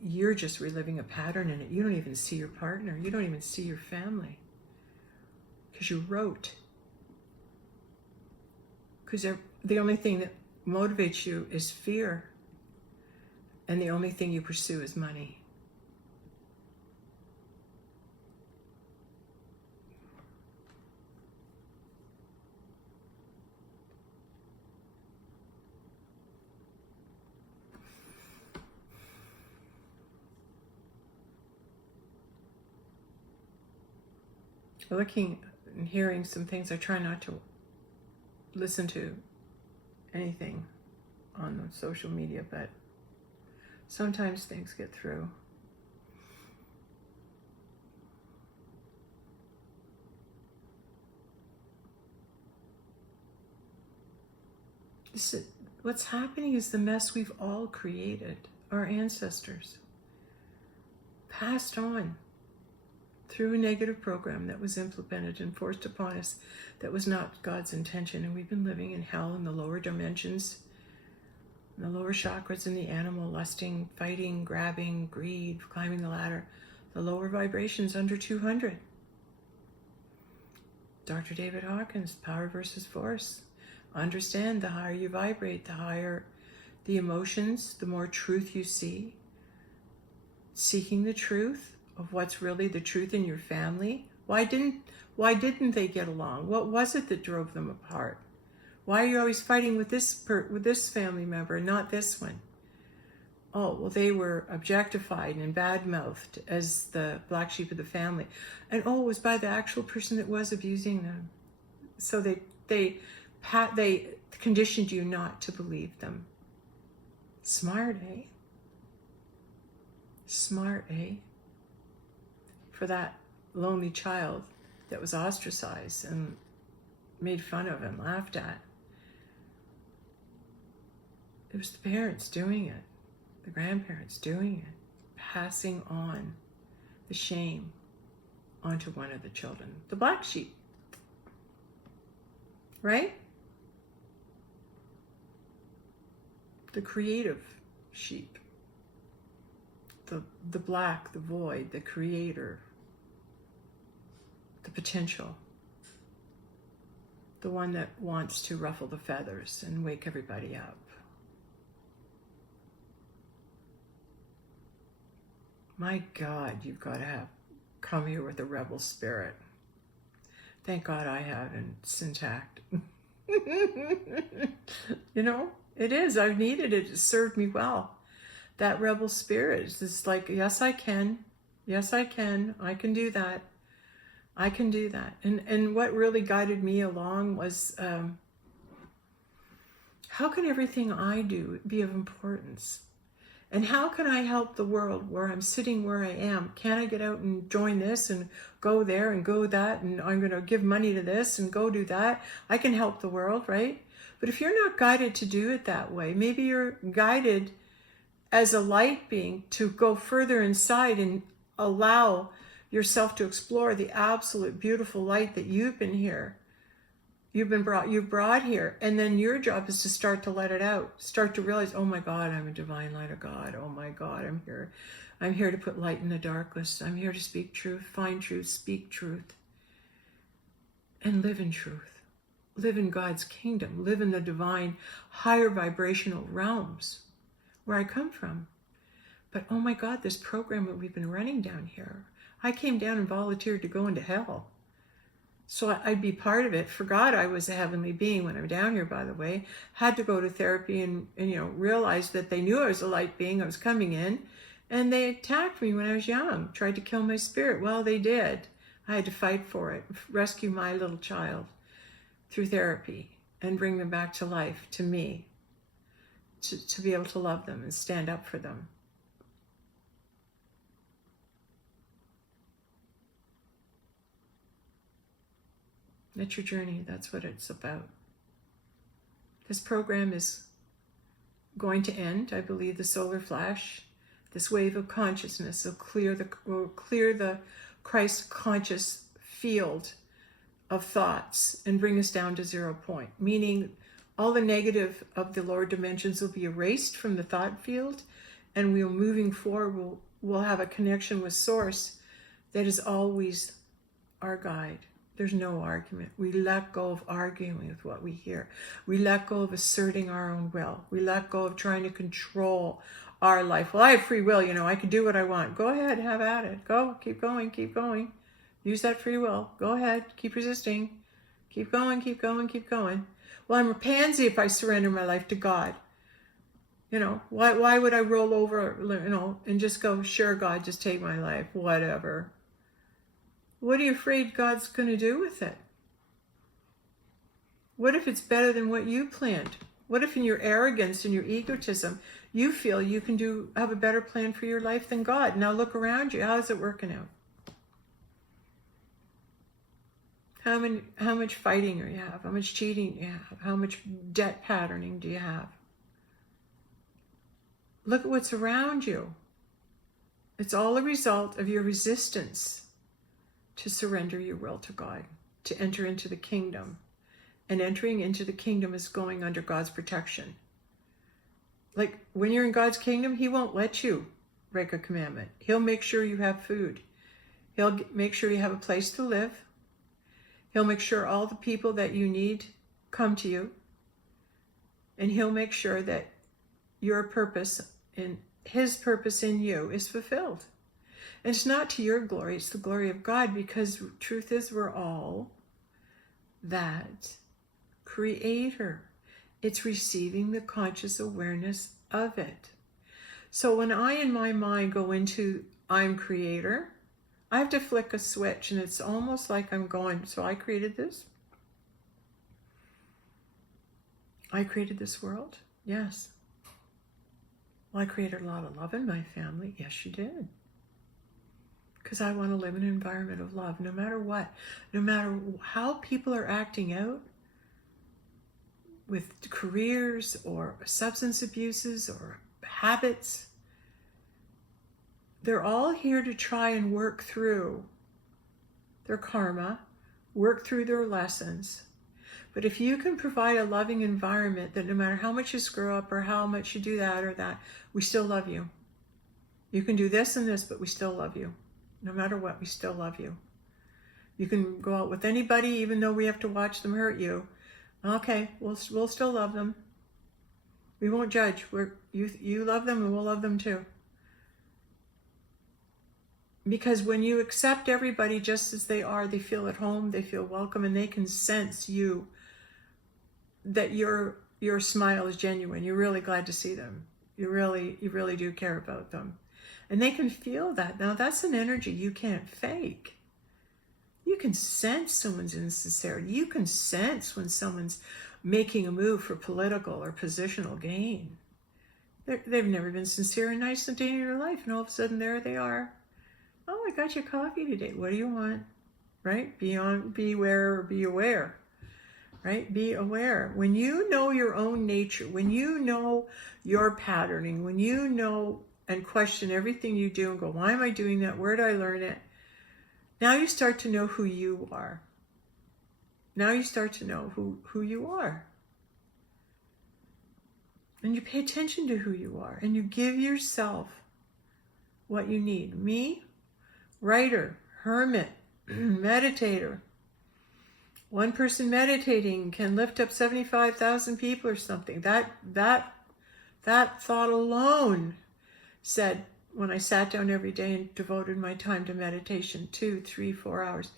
you're just reliving a pattern in it. You don't even see your partner. You don't even see your family because you wrote. Because the only thing that motivates you is fear. And the only thing you pursue is money. Looking and hearing some things, I try not to listen to anything on the social media, but sometimes things get through. What's happening is the mess we've all created. Our ancestors passed on through a negative program that was implemented and forced upon us that was not God's intention. And we've been living in hell in the lower dimensions, in the lower chakras, in the animal, lusting, fighting, grabbing, greed, climbing the ladder, the lower vibrations under 200. Dr. David Hawkins, Power versus Force. Understand, the higher you vibrate, the higher the emotions, the more truth you see. Seeking the truth of what's really the truth in your family. Why didn't they get along? What was it that drove them apart? Why are you always fighting with this family member and not this one? Oh, well, they were objectified and bad-mouthed as the black sheep of the family. And it was by the actual person that was abusing them. So they conditioned you not to believe them. Smart, eh? Smart, eh? For that lonely child that was ostracized and made fun of and laughed at. It was the parents doing it, the grandparents doing it, passing on the shame onto one of the children, the black sheep, right? The creative sheep, the black, the void, the creator, the potential, the one that wants to ruffle the feathers and wake everybody up. My God, you've got to come here with a rebel spirit. Thank God I have, and it's intact. You know, it is. I've needed it. It served me well. That rebel spirit is just like, yes, I can. Yes, I can. I can do that. I can do that. And what really guided me along was, how can everything I do be of importance? And how can I help the world where I'm sitting where I am? Can I get out and join this and go there and go that, and I'm going to give money to this and go do that? I can help the world, right? But if you're not guided to do it that way, maybe you're guided as a light being to go further inside and allow yourself to explore the absolute beautiful light that you've brought here. And then your job is to start to let it out. Start to realize, oh my God, I'm a divine light of God. Oh my God, I'm here. I'm here to put light in the darkness. I'm here to speak truth, find truth, speak truth, and live in truth. Live in God's kingdom. Live in the divine, higher vibrational realms. where I come from. But oh my God, this program that we've been running down here, I came down and volunteered to go into hell. So I'd be part of it. Forgot I was a heavenly being when I'm down here, by the way. Had to go to therapy and realized that they knew I was a light being. I was coming in. And they attacked me when I was young. Tried to kill my spirit. Well, they did. I had to fight for it. Rescue my little child through therapy. And bring them back to life, to me. To be able to love them and stand up for them. That's your journey. That's what it's about. This program is going to end. I believe the solar flash, this wave of consciousness will clear the Christ conscious field of thoughts and bring us down to 0 point. Meaning all the negative of the lower dimensions will be erased from the thought field, and we'll moving forward. We'll have a connection with Source that is always our guide. There's no argument. We let go of arguing with what we hear. We let go of asserting our own will. We let go of trying to control our life. Well, I have free will, I can do what I want. Go ahead, have at it. Go, keep going, keep going. Use that free will. Go ahead, keep resisting. Keep going, keep going, keep going. Well, I'm a pansy if I surrender my life to God. Why would I roll over, and just go, sure, God, just take my life, whatever. What are you afraid God's going to do with it? What if it's better than what you planned? What if in your arrogance and your egotism, you feel you can have a better plan for your life than God? Now look around you. How is it working out? How much fighting do you have? How much cheating do you have? How much debt patterning do you have? Look at what's around you. It's all a result of your resistance to surrender your will to God, to enter into the kingdom. And entering into the kingdom is going under God's protection. Like when you're in God's kingdom, He won't let you break a commandment. He'll make sure you have food. He'll make sure you have a place to live. He'll make sure all the people that you need come to you. And He'll make sure that your purpose and His purpose in you is fulfilled. And it's not to your glory, it's the glory of God, because truth is we're all that creator. It's receiving the conscious awareness of it. So when I in my mind go into I'm creator, I have to flick a switch, and it's almost like I'm going, so I created this? I created this world? Yes. Well, I created a lot of love in my family. Yes, you did. Because I want to live in an environment of love, no matter what. No matter how people are acting out with careers or substance abuses or habits, they're all here to try and work through their karma, work through their lessons. But if you can provide a loving environment that no matter how much you screw up or how much you do that or that, we still love you. You can do this and this, but we still love you. No matter what, we still love you. You can go out with anybody, even though we have to watch them hurt you. Okay, we'll still love them. We won't judge. You love them and we'll love them too. Because when you accept everybody just as they are, they feel at home, they feel welcome, and they can sense you, that your smile is genuine. You're really glad to see them. You really do care about them. And they can feel that. Now that's an energy you can't fake. You can sense someone's insincerity. You can sense when someone's making a move for political or positional gain. They've never been sincere and nice a day in their life, and all of a sudden there they are. Oh, I got your coffee today. What do you want? Right? Beware or be aware. Right? Be aware. When you know your own nature, when you know your patterning, when you know and question everything you do and go, why am I doing that? Where did I learn it? Now you start to know who you are. Now you start to know who you are. And you pay attention to who you are. And you give yourself what you need. Me, writer, hermit, meditator. One person meditating can lift up 75,000 people or something. That That thought alone said, when I sat down every day and devoted my time to meditation, 2, 3, 4 hours,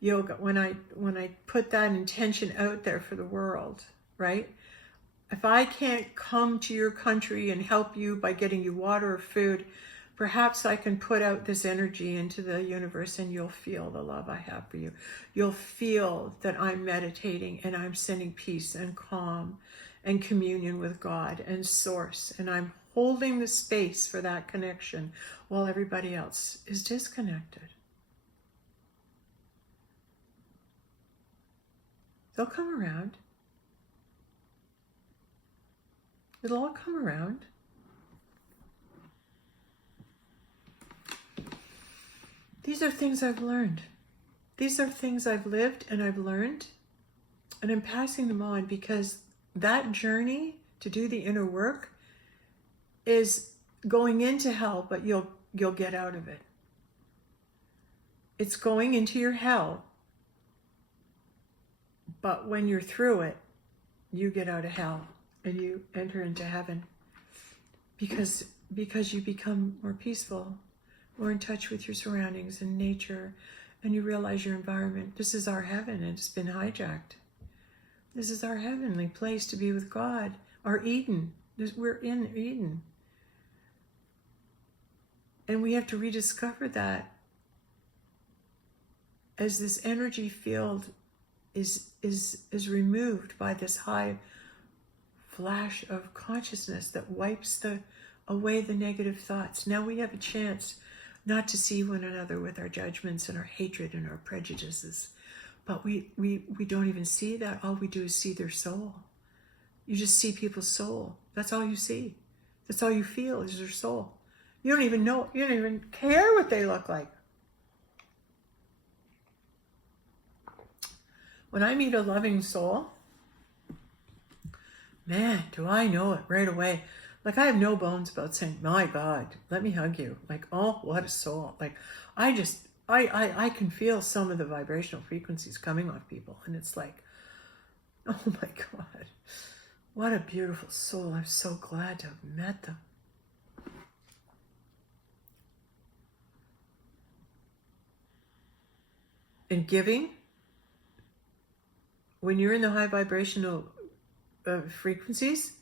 yoga, when I put that intention out there for the world, right? If I can't come to your country and help you by getting you water or food, perhaps I can put out this energy into the universe and you'll feel the love I have for you. You'll feel that I'm meditating and I'm sending peace and calm and communion with God and Source. And I'm holding the space for that connection while everybody else is disconnected. They'll come around. It'll all come around. These are things I've learned. These are things I've lived and I've learned, and I'm passing them on because that journey to do the inner work is going into hell, but you'll get out of it. It's going into your hell, but when you're through it, you get out of hell and you enter into heaven because you become more peaceful, more in touch with your surroundings and nature, and you realize your environment. This is our heaven, and it's been hijacked. This is our heavenly place to be with God, our Eden. We're in Eden. And we have to rediscover that as this energy field is removed by this high flash of consciousness that wipes away the negative thoughts. Now we have a chance not to see one another with our judgments and our hatred and our prejudices. But we don't even see that. All we do is see their soul. You just see people's soul. That's all you see. That's all you feel is their soul. You don't even know, you don't even care what they look like. When I meet a loving soul, man, do I know it right away. Like, I have no bones about saying, my God, let me hug you. Like, oh, what a soul. Like, I can feel some of the vibrational frequencies coming off people. And it's like, oh my God, what a beautiful soul. I'm so glad to have met them. And giving, when you're in the high vibrational frequencies,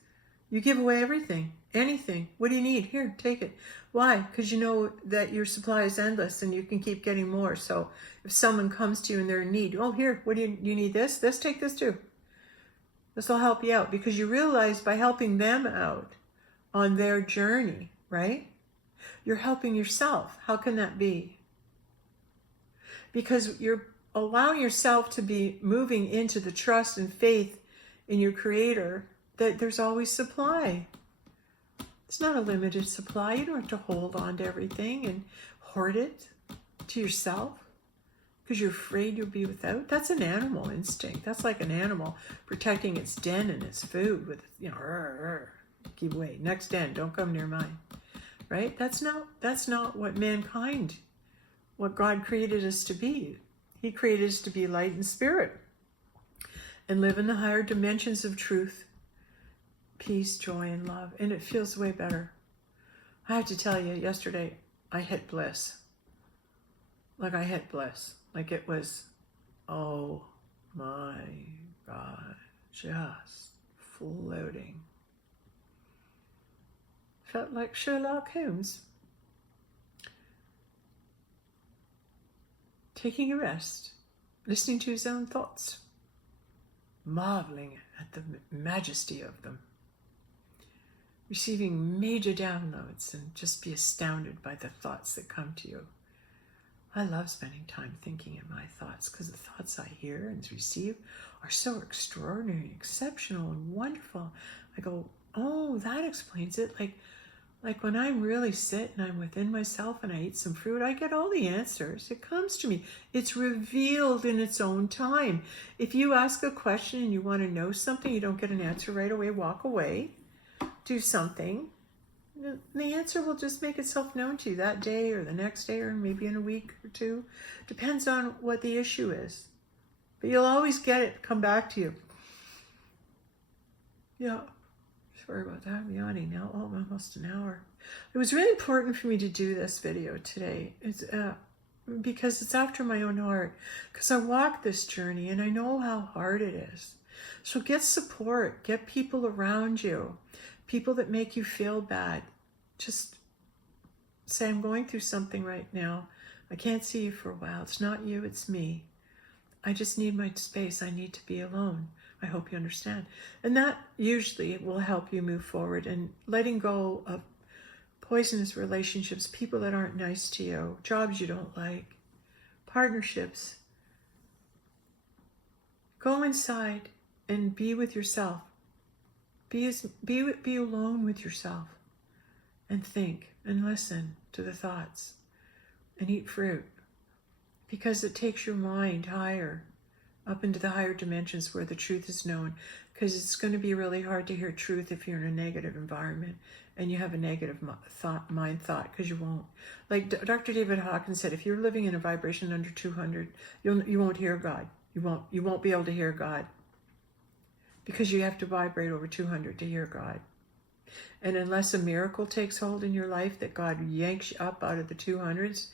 you give away everything, anything. What do you need? Here, take it. Why? Because you know that your supply is endless and you can keep getting more. So if someone comes to you and they're in need, oh, here, what do you need this? This, take this too. This will help you out, because you realize by helping them out on their journey, right? You're helping yourself. How can that be? Because you're allowing yourself to be moving into the trust and faith in your Creator, that there's always supply. It's not a limited supply. You don't have to hold on to everything and hoard it to yourself because you're afraid you'll be without. That's an animal instinct. That's like an animal protecting its den and its food with, keep away. Next den, don't come near mine. Right? That's not what mankind, what God created us to be. He created us to be light and spirit and live in the higher dimensions of truth, peace, joy, and love. And it feels way better. I have to tell you, yesterday I hit bliss. Like I hit bliss. Like it was, oh my God, just floating. Felt like Sherlock Holmes. Taking a rest, listening to his own thoughts, marveling at the majesty of them, receiving major downloads, and just be astounded by the thoughts that come to you. I love spending time thinking in my thoughts, because the thoughts I hear and receive are so extraordinary, exceptional, and wonderful. I go, oh, that explains it. Like when I'm really sit and I'm within myself and I eat some fruit, I get all the answers. It comes to me. It's revealed in its own time. If you ask a question and you want to know something, you don't get an answer right away, walk away, do something. The answer will just make itself known to you that day or the next day or maybe in a week or two. Depends on what the issue is. But you'll always get it come back to you. Yeah. Sorry about that. I'm yawning now. Oh, almost an hour. It was really important for me to do this video today. It's because it's after my own heart. Because I walked this journey and I know how hard it is. So get support. Get people around you. People that make you feel bad. Just say, I'm going through something right now. I can't see you for a while. It's not you, it's me. I just need my space. I need to be alone. I hope you understand. And that usually will help you move forward and letting go of poisonous relationships, people that aren't nice to you, jobs you don't like, partnerships. Go inside and be with yourself. Be alone with yourself and think and listen to the thoughts and eat fruit, because it takes your mind higher, up into the higher dimensions where the truth is known, because it's going to be really hard to hear truth if you're in a negative environment and you have a negative mind thought, because you won't. Like Dr. David Hawkins said, if you're living in a vibration under 200, you won't hear God. You won't be able to hear God, because you have to vibrate over 200 to hear God. And unless a miracle takes hold in your life, that God yanks you up out of the 200s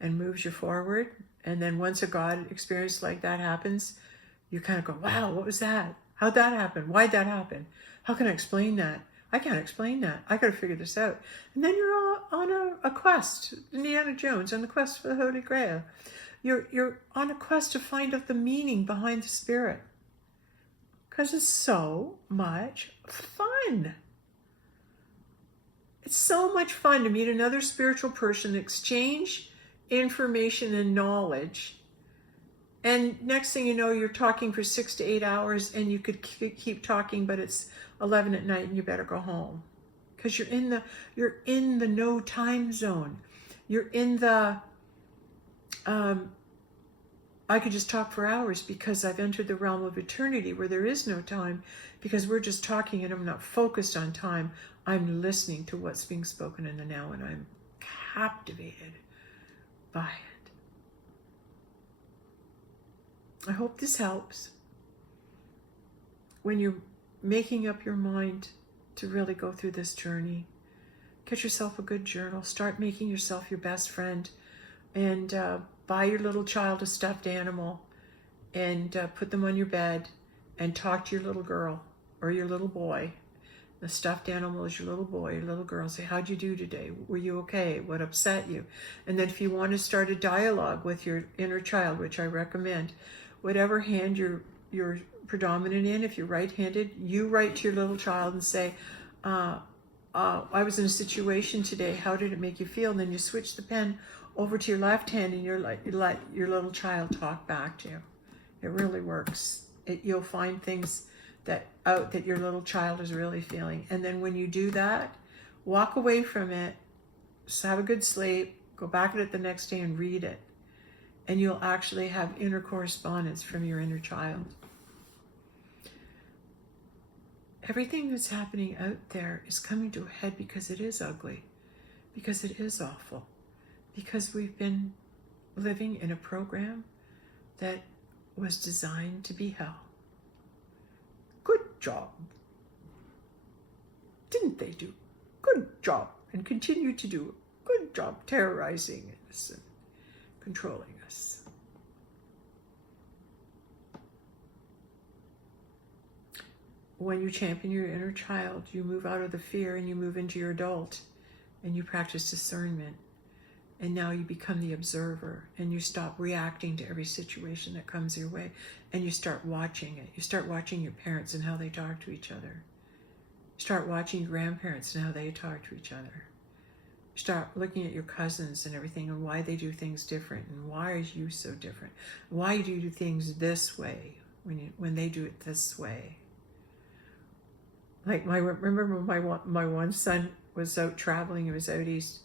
and moves you forward, and then once a God experience like that happens, you kind of go, wow, what was that? How'd that happen? Why'd that happen? How can I explain that? I can't explain that. I got to figure this out. And then you're all on a quest, Indiana Jones, on the quest for the Holy Grail. You're on a quest to find out the meaning behind the spirit, because it's so much fun. It's so much fun to meet another spiritual person, exchange information and knowledge, and next thing you know, you're talking for 6 to 8 hours, and you could keep talking, but it's 11 at night and you better go home, because you're in the no time zone. You're in the I could just talk for hours, because I've entered the realm of eternity where there is no time, because we're just talking and I'm not focused on time. I'm listening to what's being spoken in the now, and I'm captivated by it. I hope this helps when you're making up your mind to really go through this journey. Get yourself a good journal. Start making yourself your best friend, and buy your little child a stuffed animal, and put them on your bed, and talk to your little girl or your little boy. The stuffed animal is your little boy, your little girl. Say, how'd you do today? Were you okay? What upset you? And then if you want to start a dialogue with your inner child, which I recommend, whatever hand you're predominant in, if you're right-handed, you write to your little child and say, I was in a situation today. How did it make you feel? And then you switch the pen over to your left hand, and you let your little child talk back to you. It really works. You'll find things that your little child is really feeling. And then when you do that, walk away from it, just have a good sleep, go back at it the next day and read it. And you'll actually have inner correspondence from your inner child. Everything that's happening out there is coming to a head because it is ugly, because it is awful, because we've been living in a program that was designed to be hell. Good job. Didn't they do good job, and continue to do a good job terrorizing us and controlling us? When you champion your inner child, you move out of the fear and you move into your adult, and you practice discernment. And now you become the observer, and you stop reacting to every situation that comes your way, and you start watching it. You start watching your parents and how they talk to each other. Start watching your grandparents and how they talk to each other. Start looking at your cousins and everything, and why they do things different, and why are you so different? Why do you do things this way when they do it this way? Like remember when my one son was out traveling. He was out east.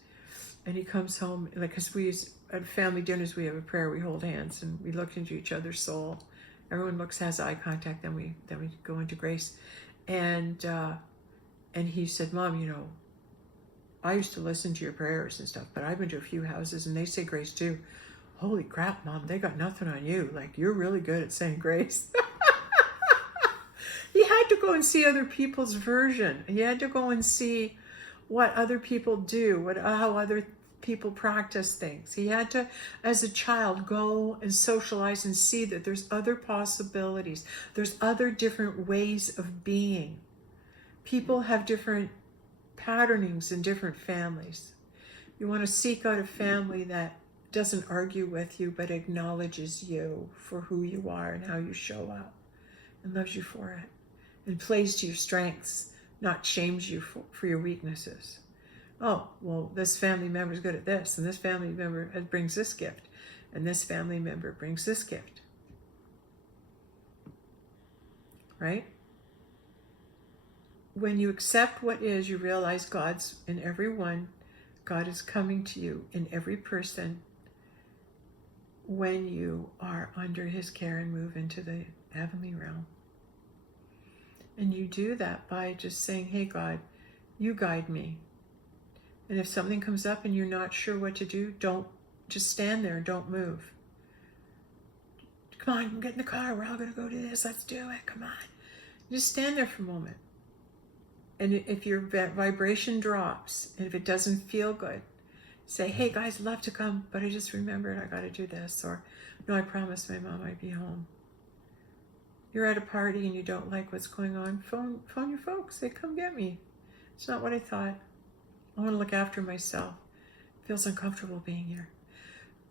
And he comes home, like, because at family dinners, we have a prayer, we hold hands, and we look into each other's soul. Everyone has eye contact, then we go into grace. And he said, Mom, I used to listen to your prayers and stuff, but I've been to a few houses and they say grace too. Holy crap, Mom, they got nothing on you. Like, you're really good at saying grace. He had to go and see other people's version. He had to go and see what other people do, how other people practice things. He had to, as a child, go and socialize and see that there's other possibilities. There's other different ways of being. People have different patternings in different families. You want to seek out a family that doesn't argue with you, but acknowledges you for who you are and how you show up and loves you for it and plays to your strengths, not shames you for your weaknesses. Oh, well, this family member is good at this, and this family member brings this gift, and this family member brings this gift. Right? When you accept what is, you realize God's in everyone. God is coming to you in every person when you are under his care and move into the heavenly realm. And you do that by just saying, hey, God, you guide me. And if something comes up and you're not sure what to do, don't just stand there and don't move. Come on, get in the car. We're all going to go do this. Let's do it. Come on. Just stand there for a moment. And if your vibration drops, and if it doesn't feel good, say, hey, guys, love to come, but I just remembered I got to do this. Or, no, I promised my mom I'd be home. You're at a party and you don't like what's going on, phone your folks. Say, come get me. It's not what I thought. I want to look after myself. It feels uncomfortable being here.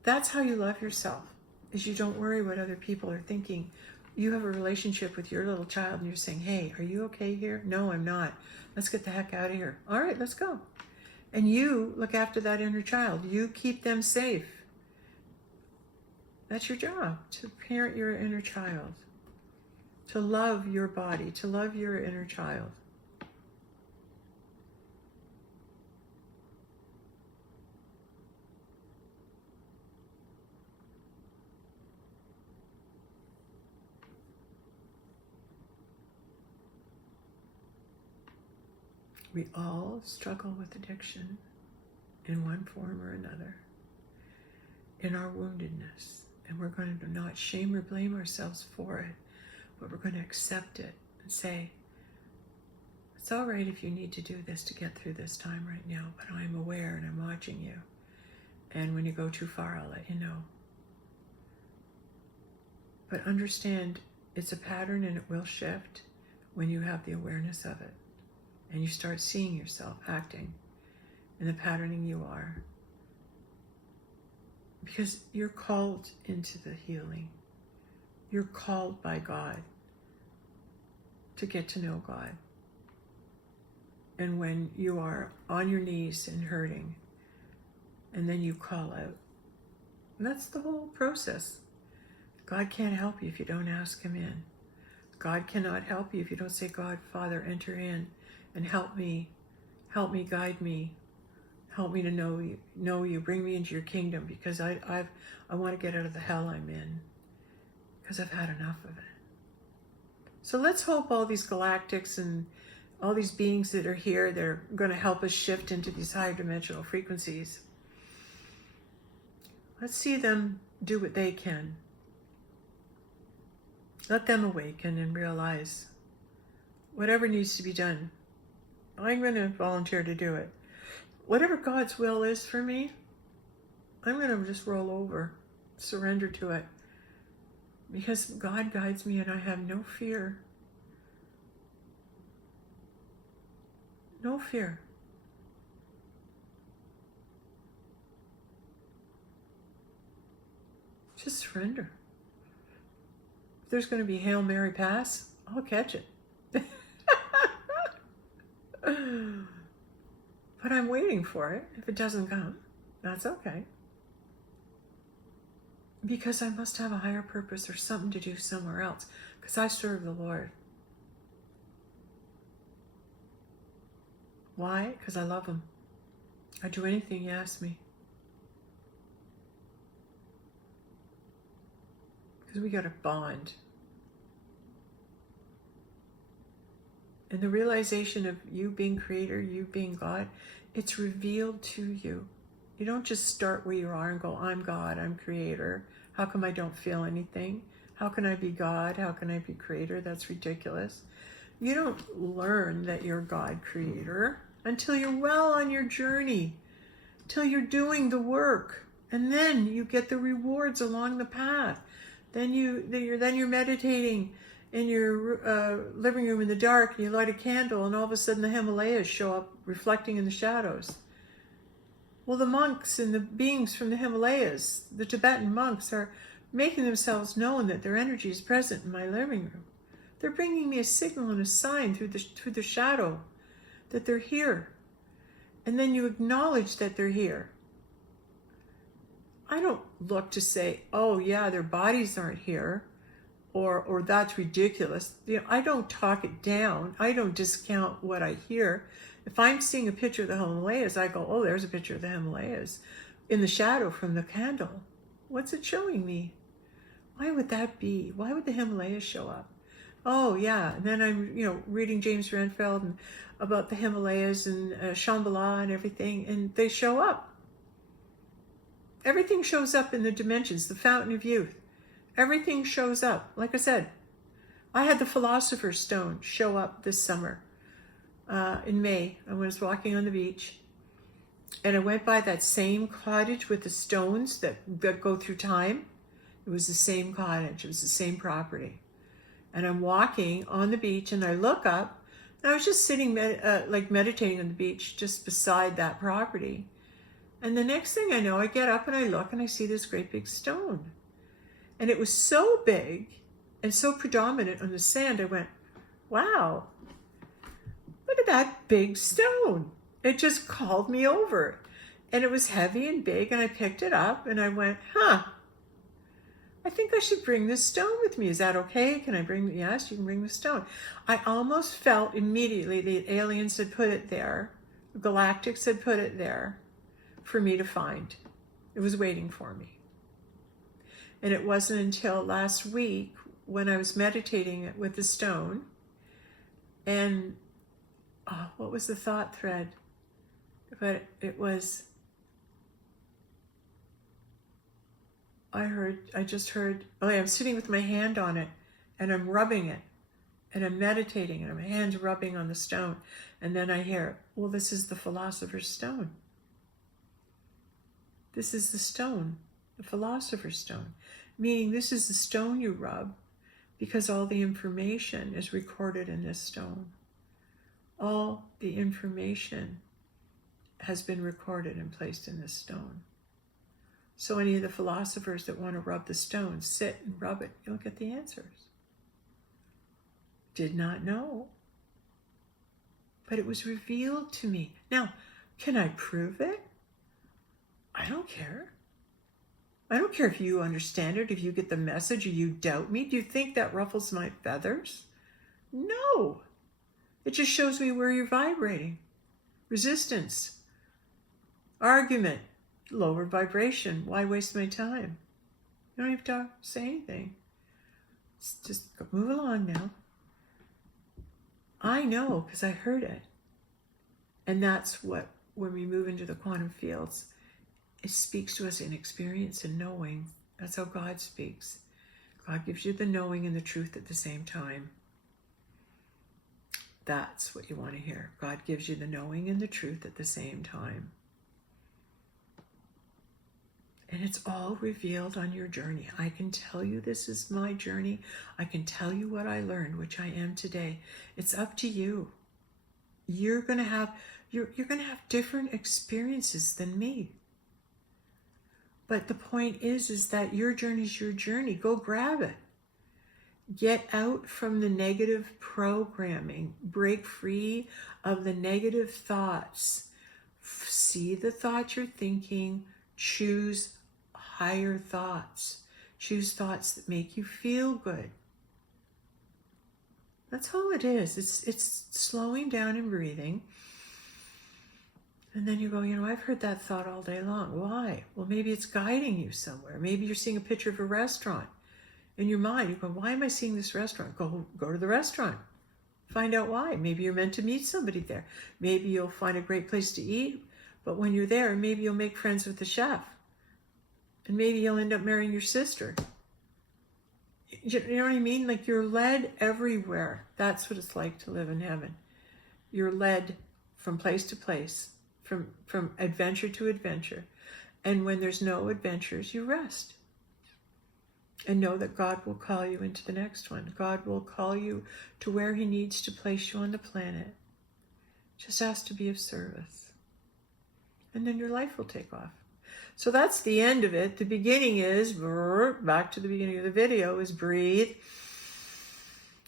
That's how you love yourself, is you don't worry what other people are thinking. You have a relationship with your little child and you're saying, hey, are you okay here? No, I'm not. Let's get the heck out of here. All right, let's go. And you look after that inner child. You keep them safe. That's your job, to parent your inner child, to love your body, to love your inner child. We all struggle with addiction in one form or another, in our woundedness. And we're going to not shame or blame ourselves for it, but we're going to accept it and say, it's all right if you need to do this to get through this time right now, but I'm aware and I'm watching you. And when you go too far, I'll let you know. But understand it's a pattern and it will shift when you have the awareness of it. And you start seeing yourself acting in the patterning you are. Because you're called into the healing. You're called by God to get to know God. And when you are on your knees and hurting, and then you call out, that's the whole process. God can't help you if you don't ask him in. God cannot help you if you don't say, God, Father, enter in. And help me, guide me, help me to know you, bring me into your kingdom, because I want to get out of the hell I'm in, because I've had enough of it. So let's hope all these galactics and all these beings that are here, they're going to help us shift into these higher dimensional frequencies. Let's see them do what they can. Let them awaken and realize whatever needs to be done, I'm going to volunteer to do it. Whatever God's will is for me, I'm going to just roll over, surrender to it. Because God guides me and I have no fear. No fear. Just surrender. If there's going to be Hail Mary pass, I'll catch it. But I'm waiting for it. If it doesn't come, that's okay. Because I must have a higher purpose or something to do somewhere else. Because I serve the Lord. Why? Because I love him. I'd do anything he asks me. Because we got a bond. And the realization of you being creator, you being God, it's revealed to you. You don't just start where you are and go, I'm God, I'm creator. How come I don't feel anything? How can I be God? How can I be creator? That's ridiculous. You don't learn that you're God creator until you're well on your journey, till you're doing the work, and then you get the rewards along the path. Then you're meditating in your living room in the dark, and you light a candle, and all of a sudden the Himalayas show up reflecting in the shadows. Well, the monks and the beings from the Himalayas, the Tibetan monks, are making themselves known that their energy is present in my living room. They're bringing me a signal and a sign through the shadow that they're here. And then you acknowledge that they're here. I don't look to say, oh yeah, their bodies aren't here, or that's ridiculous. I don't talk it down. I don't discount what I hear. If I'm seeing a picture of the Himalayas, I go, oh, there's a picture of the Himalayas in the shadow from the candle. What's it showing me? Why would that be? Why would the Himalayas show up? Oh yeah, and then I'm reading James Renfield and about the Himalayas and Shambhala and everything, and they show up. Everything shows up in the dimensions, the fountain of youth. Everything shows up. Like I said, I had the Philosopher's Stone show up this summer in May. I was walking on the beach, and I went by that same cottage with the stones that go through time. It was the same cottage. It was the same property. And I'm walking on the beach, and I look up, and I was just sitting meditating on the beach just beside that property. And the next thing I know, I get up and I look and I see this great big stone. And it was so big and so predominant on the sand, I went, wow, look at that big stone. It just called me over. And it was heavy and big, and I picked it up and I went, I think I should bring this stone with me. Is that okay? Can I bring, yes, you can bring the stone. I almost felt immediately the aliens had put it there, the galactics had put it there for me to find. It was waiting for me. And it wasn't until last week when I was meditating with the stone, and what was the thought thread? But it was, I just heard, I'm sitting with my hand on it, and I'm rubbing it, and I'm meditating, and my hand's rubbing on the stone, and then I hear, well, this is the Philosopher's Stone. This is the stone, the Philosopher's Stone, meaning this is the stone you rub because all the information is recorded in this stone. All the information has been recorded and placed in this stone. So any of the philosophers that want to rub the stone, sit and rub it, you'll get the answers. Did not know, but it was revealed to me. Now, can I prove it? I don't care. I don't care if you understand it, if you get the message, or you doubt me. Do you think that ruffles my feathers? No. It just shows me where you're vibrating. Resistance. Argument. Lower vibration. Why waste my time? You don't have to say anything. Just move along now. I know because I heard it. And that's what, when we move into the quantum fields, it speaks to us in experience and knowing. That's how God speaks. God gives you the knowing and the truth at the same time. That's what you want to hear. God gives you the knowing and the truth at the same time. And it's all revealed on your journey. I can tell you this is my journey. I can tell you what I learned, which I am today. It's up to you. You're going to have different experiences than me. But the point is that your journey is your journey. Go grab it. Get out from the negative programming. Break free of the negative thoughts. See the thoughts you're thinking. Choose higher thoughts. Choose thoughts that make you feel good. That's all it is. It's slowing down and breathing. And then you go, I've heard that thought all day long. Why? Well, maybe it's guiding you somewhere. Maybe you're seeing a picture of a restaurant in your mind. You go, why am I seeing this restaurant? Go to the restaurant. Find out why. Maybe you're meant to meet somebody there. Maybe you'll find a great place to eat. But when you're there, maybe you'll make friends with the chef. And maybe you'll end up marrying your sister. You know what I mean? Like you're led everywhere. That's what it's like to live in heaven. You're led from place to place, from adventure to adventure. And when there's no adventures, you rest. And know that God will call you into the next one. God will call you to where he needs to place you on the planet. Just ask to be of service. And then your life will take off. So that's the end of it. The beginning is, back to the beginning of the video, is breathe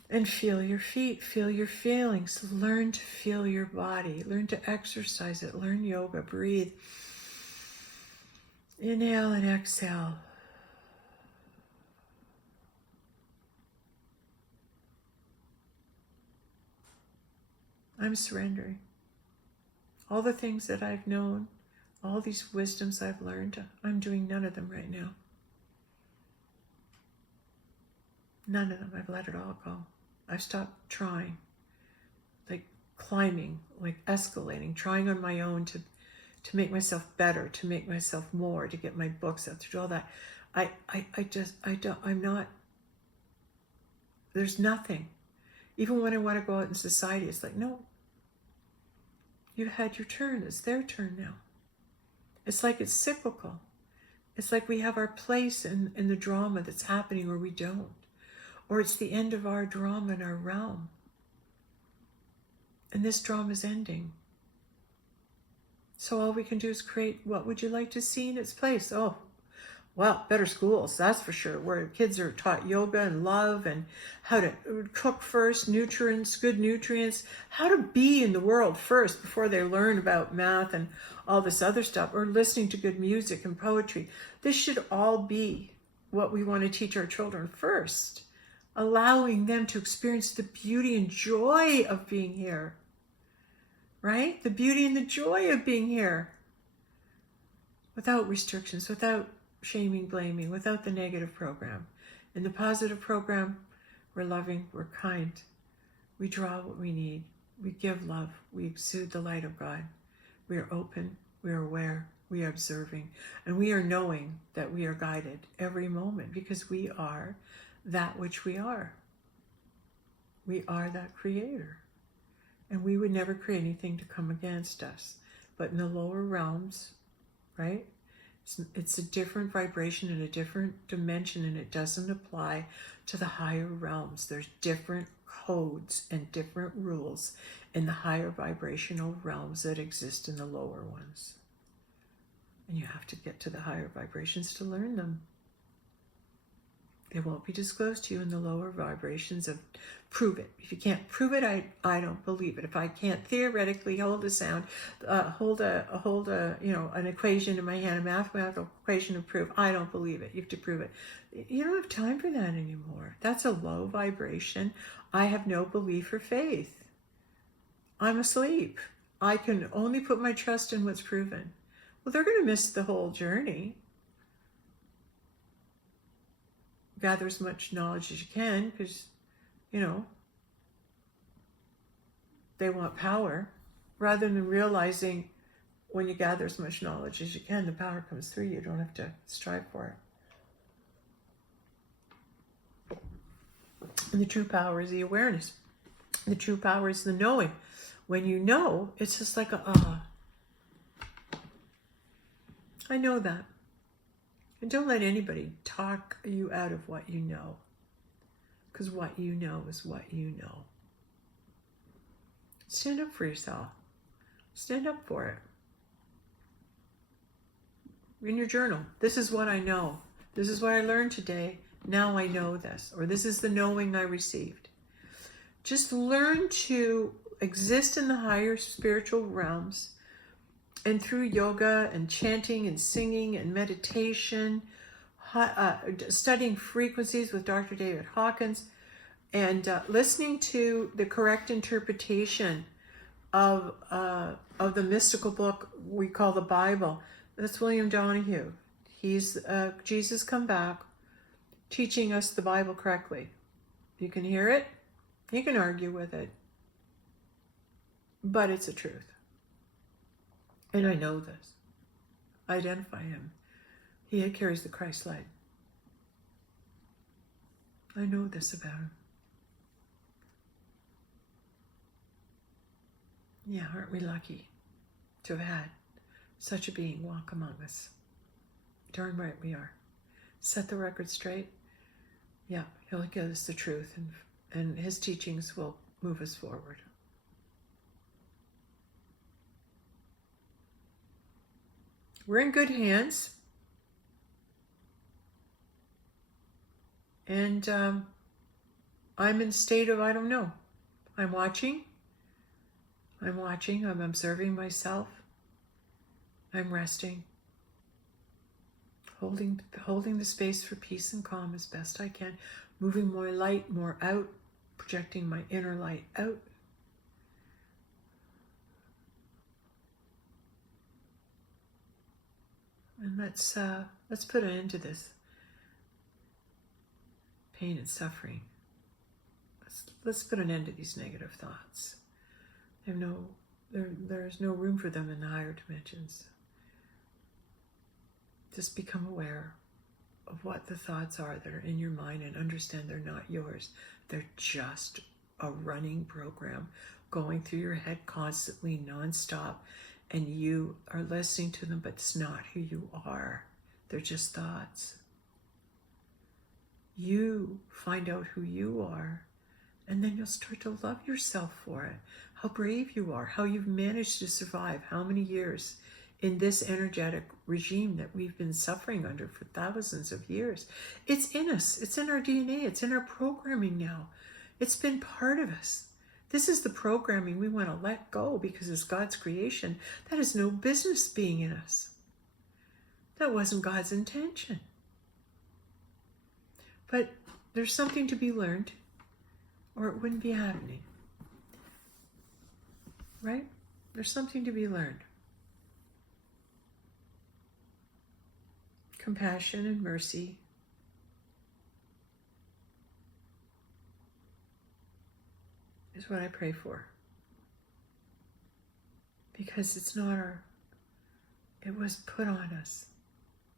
and feel your feet, feel your feelings. Learn to feel your body. Learn to exercise it. Learn yoga. Breathe. Inhale and exhale. I'm surrendering. All the things that I've known, all these wisdoms I've learned, I'm doing none of them right now. None of them. I've let it all go. I've stopped trying, like climbing, like escalating, trying on my own to make myself better, to make myself more, to get my books out, to do all that. I'm not, there's nothing. Even when I want to go out in society, it's like, no, you've had your turn. It's their turn now. It's like it's cyclical. It's like we have our place in the drama that's happening or we don't. Or it's the end of our drama in our realm. And this drama is ending. So all we can do is create what would you like to see in its place? Oh, well, better schools, that's for sure, where kids are taught yoga and love and how to cook first, nutrients, good nutrients, how to be in the world first before they learn about math and all this other stuff, or listening to good music and poetry. This should all be what we want to teach our children first, allowing them to experience the beauty and joy of being here, right? The beauty and the joy of being here without restrictions, without shaming, blaming, without the negative program. In the positive program, we're loving, we're kind. We draw what we need. We give love. We exude the light of God. We are open. We are aware. We are observing. And we are knowing that we are guided every moment because we are that which we are. We are that creator. And we would never create anything to come against us. But in the lower realms, right? It's a different vibration and a different dimension, and it doesn't apply to the higher realms. There's different codes and different rules in the higher vibrational realms that exist in the lower ones. And you have to get to the higher vibrations to learn them. They won't be disclosed to you in the lower vibrations of prove it. If you can't prove it, I don't believe it. If I can't theoretically hold a sound, hold a an equation in my hand, a mathematical equation of proof, I don't believe it. You have to prove it. You don't have time for that anymore. That's a low vibration. I have no belief or faith. I'm asleep. I can only put my trust in what's proven. Well, they're going to miss the whole journey. Gather as much knowledge as you can because, they want power. Rather than realizing when you gather as much knowledge as you can, the power comes through you. You don't have to strive for it. And the true power is the awareness. The true power is the knowing. When you know, it's just like I know that. And don't let anybody talk you out of what you know. Because what you know is what you know. Stand up for yourself. Stand up for it. In your journal, this is what I know. This is what I learned today. Now I know this. Or this is the knowing I received. Just learn to exist in the higher spiritual realms. And through yoga and chanting and singing and meditation, studying frequencies with Dr. David Hawkins, and listening to the correct interpretation of the mystical book we call the Bible. That's William Donahue. He's Jesus Come Back, teaching us the Bible correctly. You can hear it. You can argue with it. But it's a truth. And I know this. I identify him. He carries the Christ light. I know this about him. Yeah, aren't we lucky to have had such a being walk among us? Darn right we are. Set the record straight. Yeah, he'll give us the truth, and his teachings will move us forward. We're in good hands. And I'm in a state of, I don't know. I'm watching. I'm observing myself. I'm resting. Holding the space for peace and calm as best I can. Moving my light more out. Projecting my inner light out. And let's put an end to this pain and suffering. Let's put an end to these negative thoughts. There's no room for them in the higher dimensions. Just become aware of what the thoughts are that are in your mind and understand they're not yours. They're just a running program going through your head constantly, nonstop, and you are listening to them, but it's not who you are. They're just thoughts. You find out who you are, and then you'll start to love yourself for it. How brave you are, how you've managed to survive how many years in this energetic regime that we've been suffering under for thousands of years. It's in us. It's in our DNA. It's in our programming now. It's been part of us. This is the programming we want to let go because it's God's creation. That has no business being in us. That wasn't God's intention. But there's something to be learned, or it wouldn't be happening. Right? There's something to be learned. Compassion and mercy is what I pray for. Because it's not it was put on us.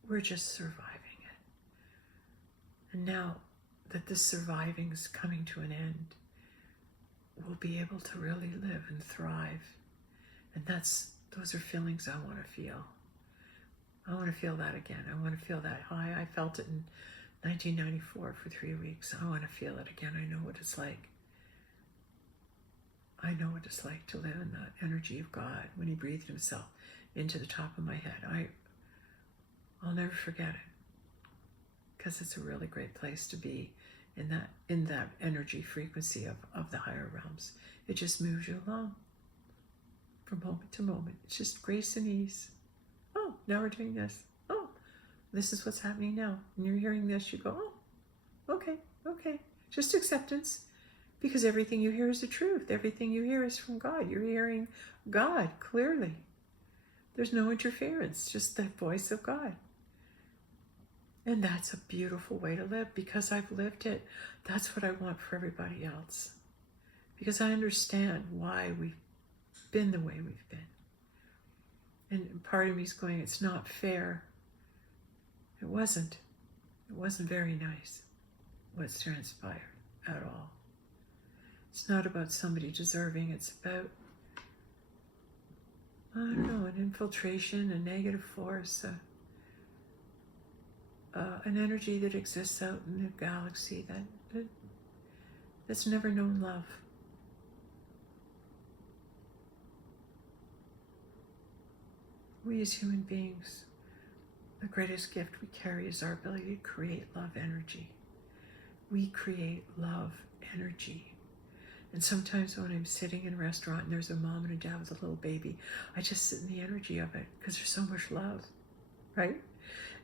We're just surviving it. And now that this surviving is coming to an end, we'll be able to really live and thrive. And those are feelings I want to feel. I want to feel that again. I want to feel that high. I felt it in 1994 for 3 weeks. I want to feel it again. I know what it's like. I know what it's like to live in that energy of God when he breathed himself into the top of my head. I'll never forget it, because it's a really great place to be in that energy frequency of the higher realms. It just moves you along from moment to moment. It's just grace and ease. Oh, now we're doing this. Oh, this is what's happening now. And you're hearing this, you go, oh, okay. Just acceptance. Because everything you hear is the truth. Everything you hear is from God. You're hearing God clearly. There's no interference, just the voice of God. And that's a beautiful way to live, because I've lived it. That's what I want for everybody else. Because I understand why we've been the way we've been. And part of me's going, it's not fair. It wasn't. It wasn't very nice what's transpired at all. It's not about somebody deserving. It's about, I don't know, an infiltration, a negative force, an energy that exists out in the galaxy that's never known love. We as human beings, the greatest gift we carry is our ability to create love energy. We create love energy. And sometimes when I'm sitting in a restaurant and there's a mom and a dad with a little baby, I just sit in the energy of it because there's so much love, right?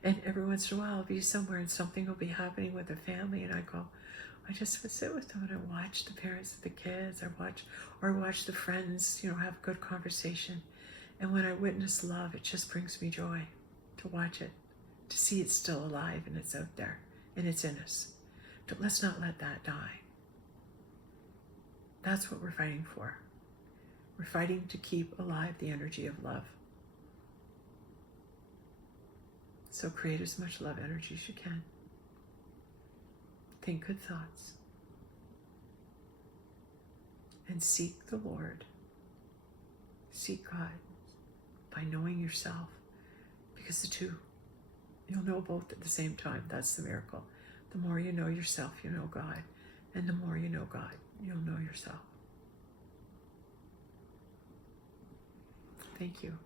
And every once in a while I'll be somewhere and something will be happening with the family, and I just would sit with them and I watch the parents of the kids, I watch the friends, have a good conversation. And when I witness love, it just brings me joy to watch it, to see it's still alive and it's out there and it's in us. But let's not let that die. That's what we're fighting for. We're fighting to keep alive the energy of love. So create as much love energy as you can. Think good thoughts. And seek the Lord. Seek God by knowing yourself. Because the two, you'll know both at the same time. That's the miracle. The more you know yourself, you know God. And the more you know God, you'll know yourself. Thank you.